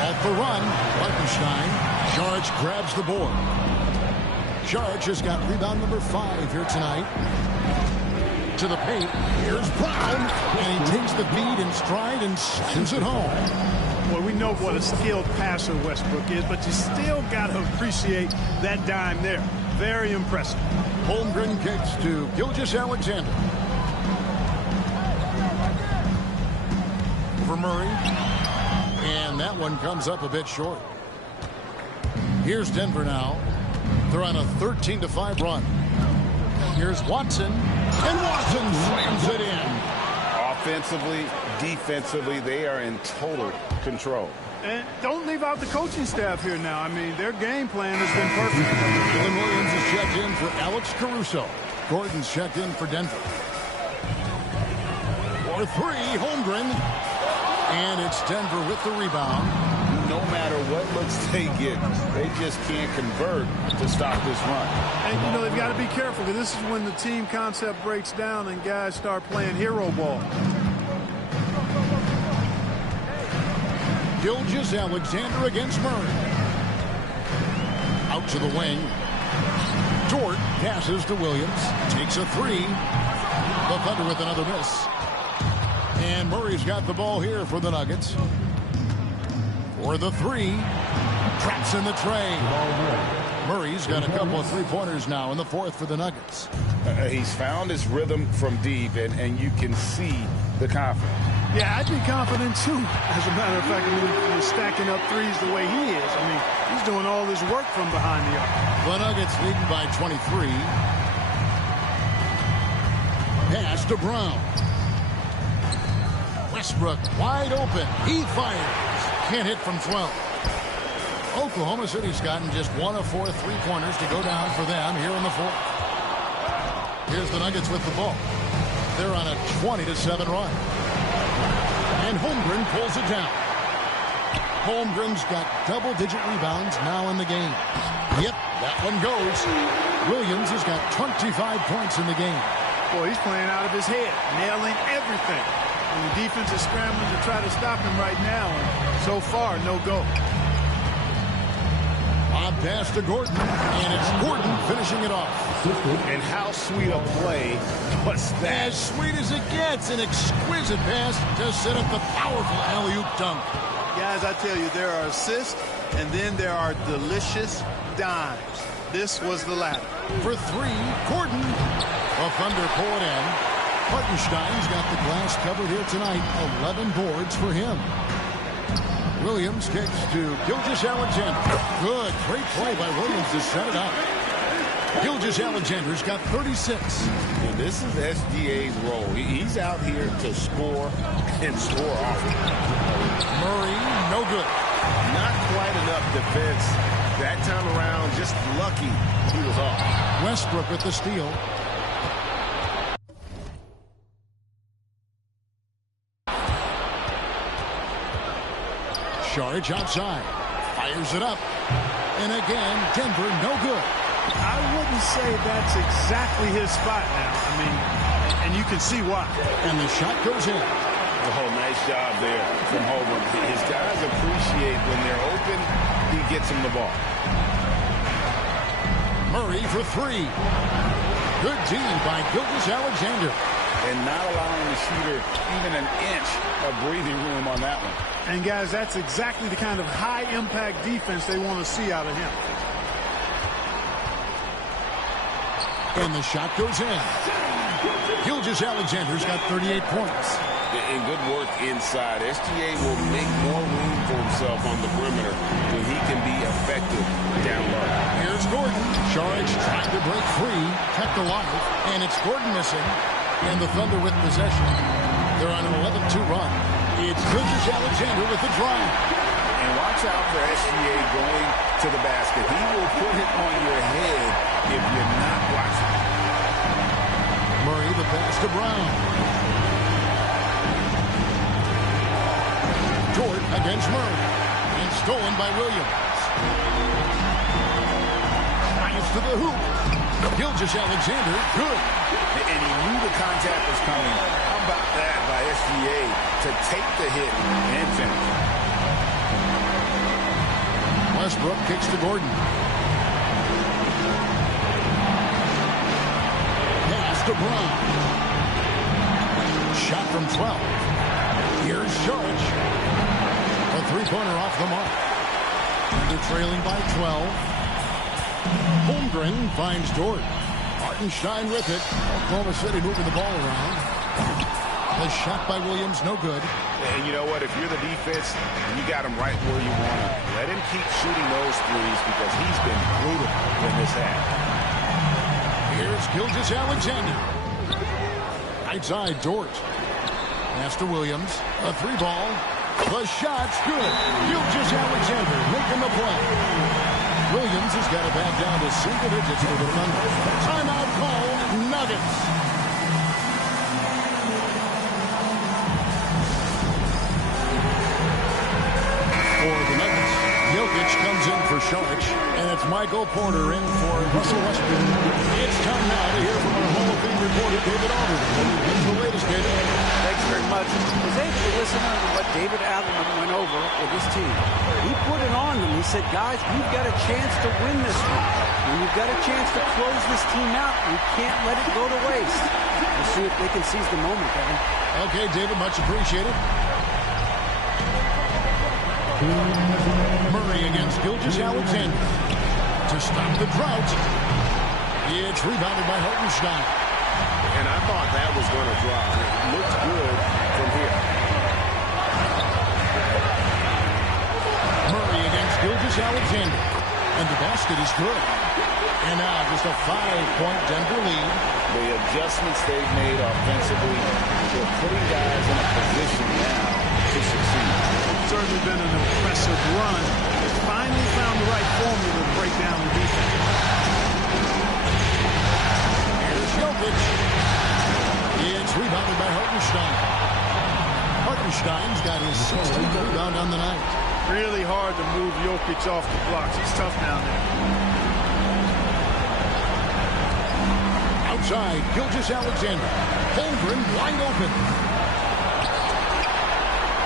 Off the run, Hartenstein. Saric grabs the board. Saric has got rebound number 5 here tonight. To the paint. Here's Brown. And he takes the feed in stride and sends it home. Well, we know what a skilled passer Westbrook is, but you still got to appreciate that dime there. Very impressive. Holmgren kicks to Gilgeous-Alexander. For Murray. And that one comes up a bit short. Here's Denver now. They're on a 13-5 run. Here's Watson. And Watson slams it in. Offensively, defensively, they are in total control. And don't leave out the coaching staff here now. I mean, their game plan has been perfect. Dylan Williams is checked in for Alex Caruso. Gordon's checked in for Denver. For 3, Holmgren. And it's Denver with the rebound. No matter what looks they get, they just can't convert to stop this run. And, you know, they've got to be careful because this is when the team concept breaks down and guys start playing hero ball. Gilgeous-Alexander against Murray. Out to the wing. Dort passes to Williams. Takes a 3. The Thunder with another miss. And Murray's got the ball here for the Nuggets. For the 3. Traps in the tray. Murray's got a couple of three-pointers now in the 4th for the Nuggets. He's found his rhythm from deep, and you can see the confidence. Yeah, I'd be confident, too. As a matter of fact, I mean, he's stacking up threes the way he is. I mean, he's doing all this work from behind the arc. The Nuggets leading by 23. Pass to Brown. Westbrook wide open. He fires. Can't hit from 12. Oklahoma City's gotten just 1 of 4 three-pointers to go down for them here in the 4th. Here's the Nuggets with the ball. They're on a 20-7 run. And Holmgren pulls it down. Holmgren's got double-digit rebounds now in the game. Yep, that one goes. Williams has got 25 points in the game. Boy, he's playing out of his head, nailing everything. And the defense is scrambling to try to stop him right now. And so far, no go. On pass to Gordon, and it's Gordon finishing it off. And how sweet a play was that? As sweet as it gets, an exquisite pass to set up the powerful alley-oop dunk. Guys, I tell you, there are assists, and then there are delicious dimes. This was the latter. For 3, Gordon. The Thunder pull it in. Hartenstein's got the glass covered here tonight. 11 boards for him. Williams kicks to Gilgeous-Alexander. Good. Great play by Williams to set it up. Gilgeous-Alexander's got 36. And this is SGA's role. He's out here to score and score often. Murray, no good. Not quite enough defense that time around. Just lucky he was off. Westbrook with the steal. Saric outside. Fires it up. And again, Denver, no good. I wouldn't say that's exactly his spot now. I mean, and you can see why. And the shot goes in. Oh, nice job there from Holmgren. His guys appreciate when they're open, he gets them the ball. Murray for three. Good D by Gilgeous-Alexander. And not allowing the shooter even an inch of breathing room on that one. And, guys, that's exactly the kind of high-impact defense they want to see out of him. And the shot goes in. Gilgeous-Alexander's got 38 points. And good work inside. SGA will make more room for himself on the perimeter when he can be effective down low. Here's Gordon. Saric trying to break free. Kept alive. And it's Gordon missing. And the Thunder with possession. They're on an 11-2 run. It's Gilgeous-Alexander with the drive. And watch out for SGA going to the basket. He will put it on your head if you're not watching. Murray the pass to Brown. Dort against Murray. And stolen by Williams. Fires to the hoop. Gilgeous-Alexander, good. And he knew the contact was coming. How about that by SGA to take the hit and finish? Westbrook kicks to Gordon. Pass to Brown. Shot from 12. Here's Saric. A three-pointer off the mark. And they're trailing by 12. Holmgren finds Dort. Hartenstein with it. Oklahoma City moving the ball around. The shot by Williams, no good. And you know what? If you're the defense, you got him right where you want him. Let him keep shooting those threes because he's been brutal in this half. Here's Gilgeous-Alexander. Right side, Dort. Pass to Williams. A three ball. The shot's good. Gilgeous-Alexander making the play. Williams has got it back down to single digits for the Thunder. Timeout call, Nuggets. For the Nuggets, Jokic comes in for Saric, and it's Michael Porter in for Russell Westbrook. It's time now to hear from our Hall of Fame reporter, David Alderman. What's the latest, David? Thanks very much. I was able to listen to what David Adelman went over with his team. He put it on them. He said, guys, we've got a chance to win this one. And we've got a chance to close this team out. We can't let it go to waste. We'll see if they can seize the moment, Kevin. Okay, David, much appreciated. Murray against Gilgeous-Alexander. To stop the drought. It's rebounded by Hartenstein. And I thought that was going to drop. It looked good from here. Murray against Gilgeous-Alexander. And the basket is good. And now just a 5-point Denver lead. The adjustments they've made offensively, they're putting guys in a position now to succeed. It's certainly been an impressive run. They finally found the right formula to break down the defense. Here's Jokic. It's rebounded by Hartenstein. Hartenstein's got his 16th rebound on the night. Really hard to move Jokic off the blocks. He's tough down there. Outside, Gilgeous-Alexander. Holmgren wide open.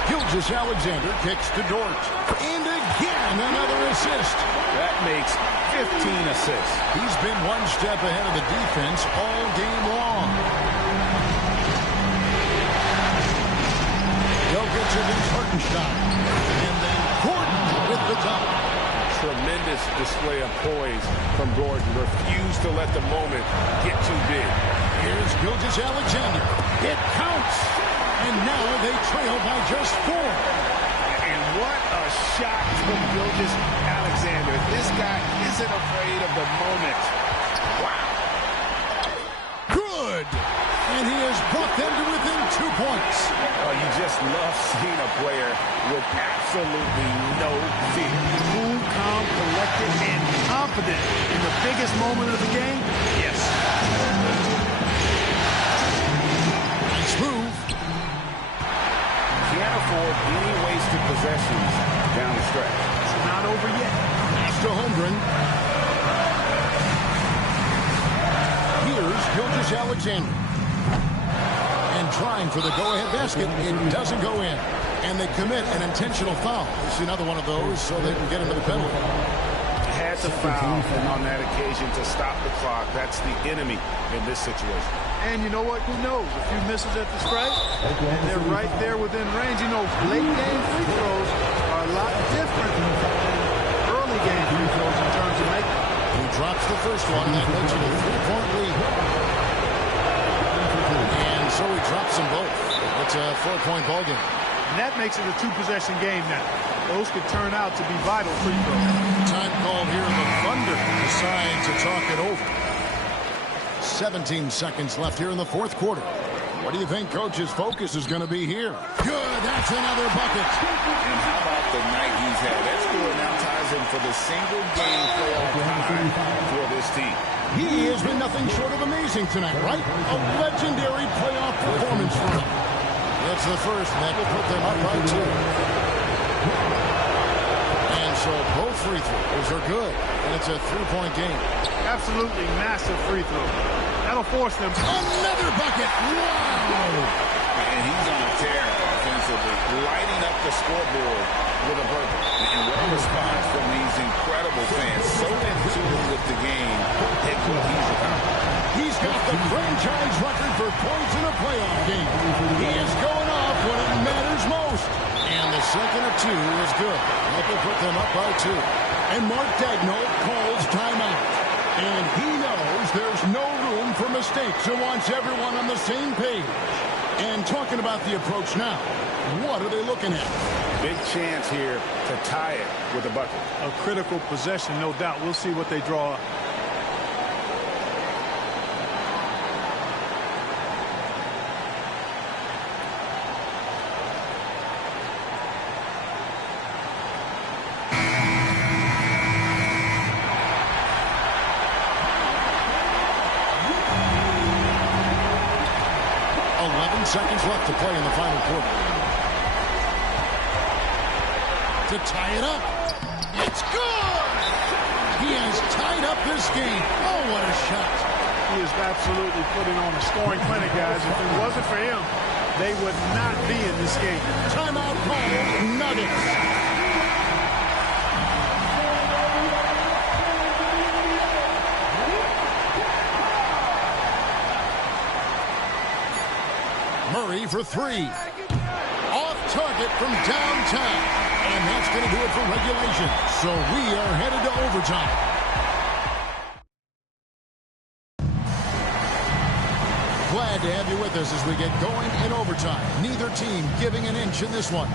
Gilgeous-Alexander kicks to Dort. And again, another assist. That makes 15 assists. He's been one step ahead of the defense all game long. Jokic against Hartenstein. And then Gordon with the dunk. Tremendous display of poise from Gordon. Refused to let the moment get too big. Here's Gilgeous-Alexander. just 4. And what a shot from Gilgeous-Alexander. This guy isn't afraid of the moment. Wow. Good. And he has brought them to within 2 points. Oh, you just love seeing a player with absolutely no fear. Cool, calm, collected, and confident in the biggest moment of the game. Yes. Nice move. Can't afford any wasted possessions down the stretch. It's not over yet. Pass to Holmgren. Here's Gilgeous-Alexander. And trying for the go-ahead basket, it doesn't go in. And they commit an intentional foul. It's another one of those so they can get into the penalty. Had to foul on that occasion to stop the clock. That's the enemy in this situation. And you know what? Who knows? A few misses at the stripe, and they're right there within range. You know, late-game free throws are a lot different than early-game free throws in terms of making. He drops the first one. That makes it a 3-point lead. And so he drops them both. It's a 4-point ball game. And that makes it a 2-possession game now. Those could turn out to be vital free throws. Time called here. The Thunder decide to talk it over. 17 seconds left here in the fourth quarter. What do you think Coach's focus is going to be here? Good. That's another bucket. And how about the night he's had? That score now ties him for the single game playoff high for this team. He has been nothing short of amazing tonight, right? A legendary playoff performance for him. That's the first, and that will put them up by 2. And so both free throws are good, and it's a 3-point game. Absolutely massive free throw. That'll force them. Another bucket. Wow. And he's on a tear offensively, lighting up the scoreboard with a burger. And what a response from these incredible fans. So in tune with the game. Take what he's accomplished. He's got the franchise record for points in a playoff game. He is going off when it matters most. And the second of 2 is good. That will put them up by 2. And Mark Daigneault calls timeout. And he knows there's no room for mistakes and wants everyone on the same page. And talking about the approach now, what are they looking at? Big chance here to tie it with a bucket. A critical possession, no doubt. We'll see what they draw up. Seconds left to play in the final quarter. To tie it up. It's good! He has tied up this game. Oh, what a shot. He is absolutely putting on a scoring clinic, guys. If it wasn't for him, they would not be in this game. Timeout called. Nuggets. Murray for 3. Off target from downtown. And that's going to do it for regulation. So we are headed to overtime. Glad to have you with us as we get going in overtime. Neither team giving an inch in this one.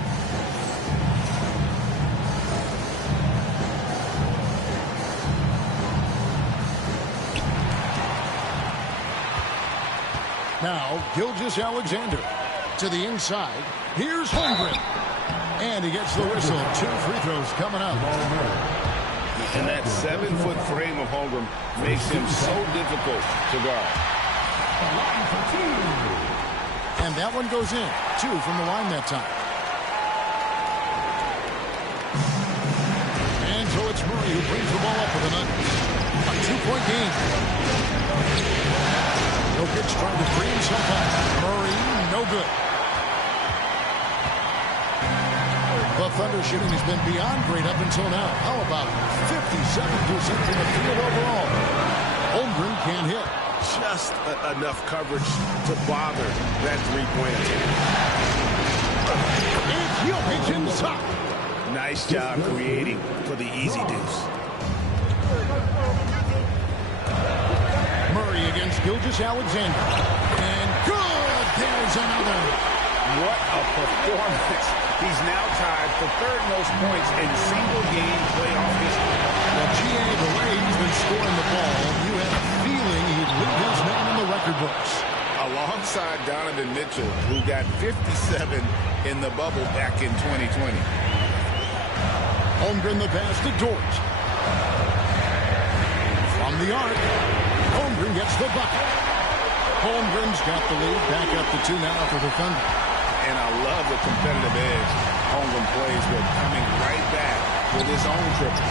Now, Gilgeous-Alexander to the inside. Here's Holmgren. And he gets the whistle. 2 free throws coming up. And that 7-foot frame of Holmgren makes him so difficult to guard. And that one goes in. 2 from the line that time. And so it's Murray who brings the ball up for the Nuggets. A 2-point game. Jokic trying to free himself up. Murray, no good. The Thunder shooting has been beyond great up until now. How about 57% from the field overall? Holmgren can't hit. Just enough coverage to bother that three-point attempt. It's Jokic inside. Nice job creating for the easy deuce. Murray against Gilgeous-Alexander. And good! There's another. What a performance. He's now tied for third most points in single-game playoff history. Well, G.A., the way he's been scoring the ball, you had a feeling he'd leave his name in the record books. Alongside Donovan Mitchell, who got 57 in the bubble back in 2020. Holmgren the pass to Dort. From the arc, Holmgren gets the bucket. Holmgren's got the lead, back up to 2 now for the Thunder. And I love the competitive edge Holmgren plays with, coming right back with his own triple.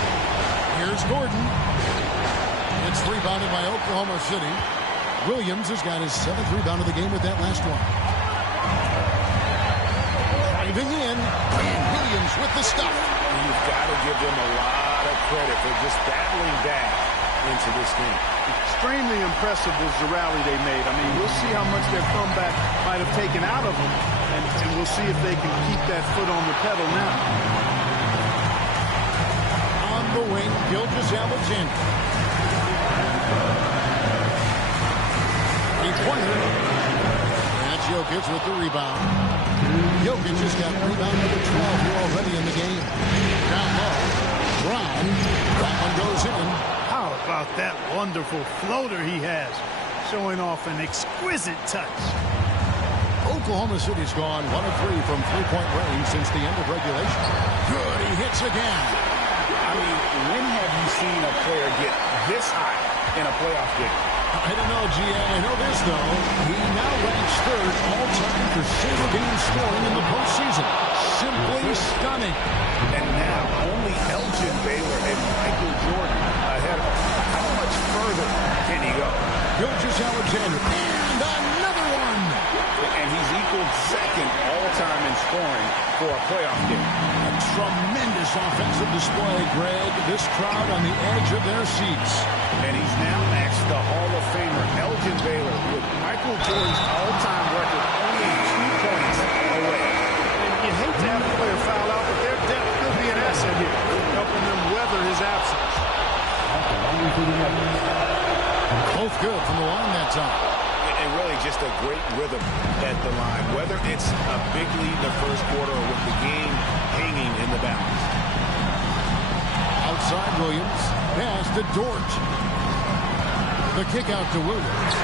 Here's Gordon. It's rebounded by Oklahoma City. Williams has got his 7th rebound of the game with that last one. Driving in, and Williams with the stuff. You've got to give them a lot of credit for just battling back into this game. Extremely impressive was the rally they made. I mean, we'll see how much their comeback might have taken out of them, and we'll see if they can keep that foot on the pedal now. On the wing, Gilgeous-Alexander. Pointer. That's Jokic with the rebound. Jokic has got rebound number 12 here already in the game. Down low. Brown. That one goes in. How about that wonderful floater he has, showing off an exquisite touch. Oklahoma City's gone 1 of 3 from three-point range since the end of regulation. Good, he hits again. I mean, when have you seen a player get this high in a playoff game? I don't know, G.A. I know this, though. He now ranks 3rd all-time for single-game scoring in the postseason. Simply stunning. And now only Elgin Baylor and Michael Jordan ahead of him. How much further can he go? Gilgeous-Alexander. And another one. And he's equaled 2nd all-time in scoring for a playoff game. A tremendous offensive display, Greg. This crowd on the edge of their seats. And he's now matched the Hall of Famer Elgin Baylor with Michael Jordan's all-time record only 2 points away. And you hate to have a player foul out, but their depth could be an asset here, helping them weather his absence. Both good from the line that time. And really just a great rhythm at the line, whether it's a big lead in the first quarter or with the game hanging in the balance. Outside Williams. Pass to Dort. The kick out to Williams.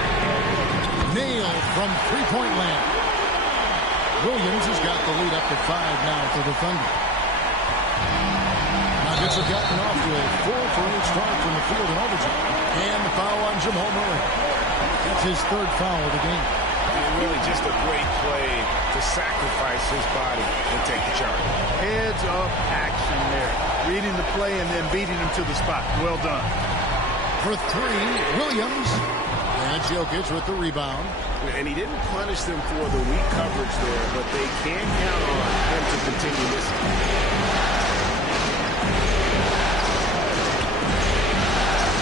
Nailed from three-point land. Williams has got the lead up to 5 now for the Thunder. Nuggets have gotten off to a 4-for-8 start from the field in overtime. And the foul on Jamal Murray. That's his 3rd foul of the game. And really just a great play to sacrifice his body and take the charge. Heads up action there. Reading the play and then beating him to the spot. Well done. For 3, Williams. And Jokic with the rebound. And he didn't punish them for the weak coverage there, but they can count on him to continue this.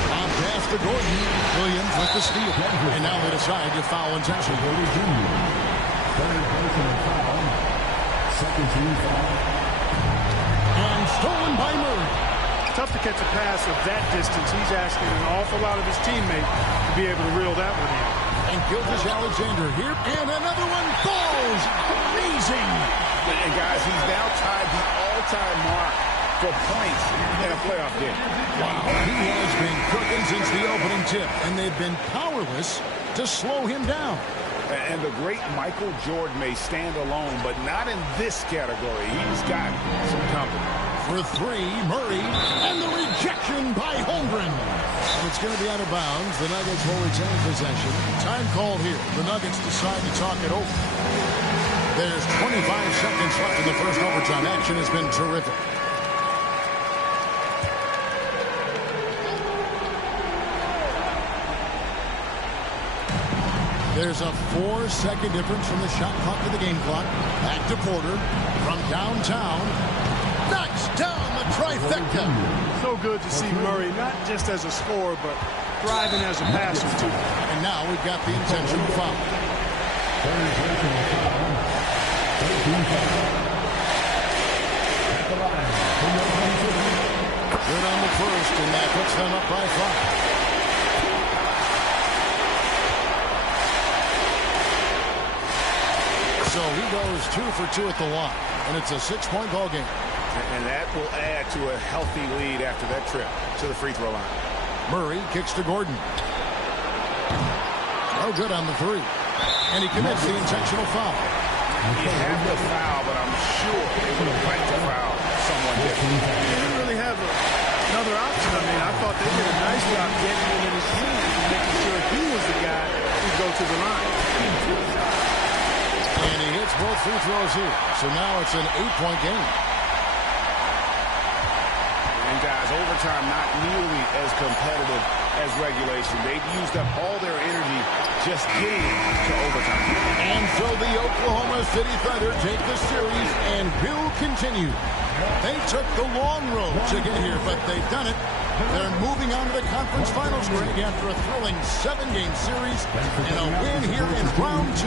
On pass to Gordon. Williams with the steal. And now they decide to foul intentionally. Second team foul. And stolen by Murray. Tough to catch a pass of that distance. He's asking an awful lot of his teammate to be able to reel that one in. And Gilgeous-Alexander here. And another one falls. Amazing. And guys, he's now tied the all-time mark for points in a playoff game. Wow. He has been cooking since the opening tip. And they've been powerless to slow him down. And the great Michael Jordan may stand alone, but not in this category. He's got some company. For 3, Murray, and the rejection by Holmgren. It's going to be out of bounds. The Nuggets will retain possession. Time called here. The Nuggets decide to talk it over. There's 25 seconds left in the first overtime. Action has been terrific. There's a 4-second difference from the shot clock to the game clock. Back to Porter from downtown. Knocks down the trifecta. So good to see Murray, not just as a scorer, but thriving as a passer, too. And now we've got the intentional foul. Good on the first, and that puts them up by 5. So he goes 2 for 2 at the line, and it's a 6-point ball game. And that will add to a healthy lead after that trip to the free throw line. Murray kicks to Gordon. No good on the three. And he commits the intentional foul. You have to foul, but I'm sure they would have liked to foul someone different. They didn't really have another option. I mean, I thought they did a nice job getting him in his hands and making sure he was the guy who go to the line. And he hits both free throws here. So now it's an 8-point game. And guys, overtime not nearly as competitive as regulation. They've used up all their energy just getting to overtime. And so the Oklahoma City Thunder take the series and will continue. They took the long road to get here, but they've done it. They're moving on to the conference finals, Greg, after a thrilling 7-game series and a win here in round 2.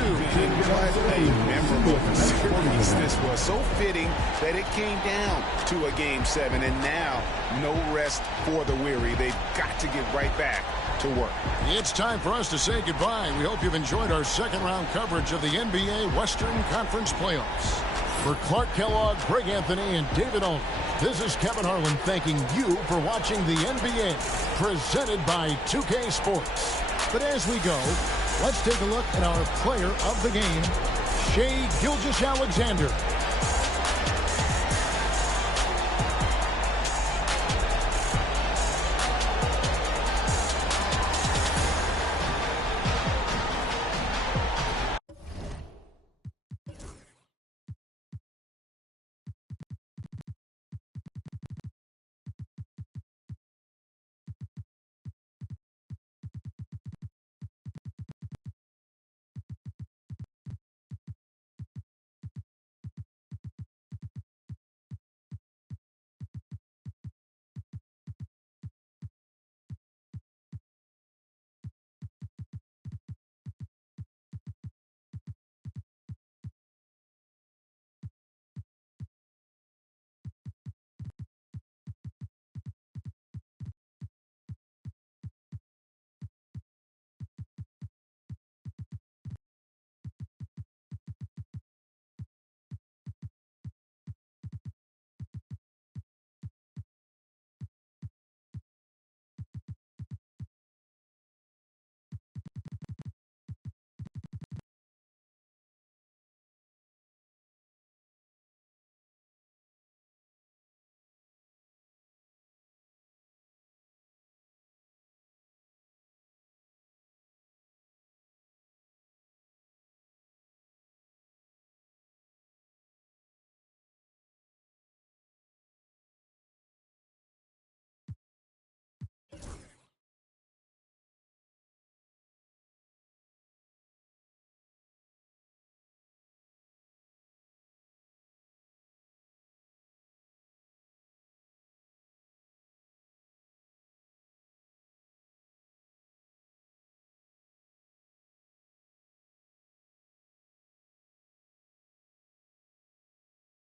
What a memorable series this was. So fitting that it came down to a Game 7, and now no rest for the weary. They've got to get right back to work. It's time for us to say goodbye. We hope you've enjoyed our second-round coverage of the NBA Western Conference Playoffs. For Clark Kellogg, Greg Anthony, and David Olney, this is Kevin Harlan thanking you for watching the NBA, presented by 2K Sports. But as we go, let's take a look at our player of the game, Shai Gilgeous-Alexander.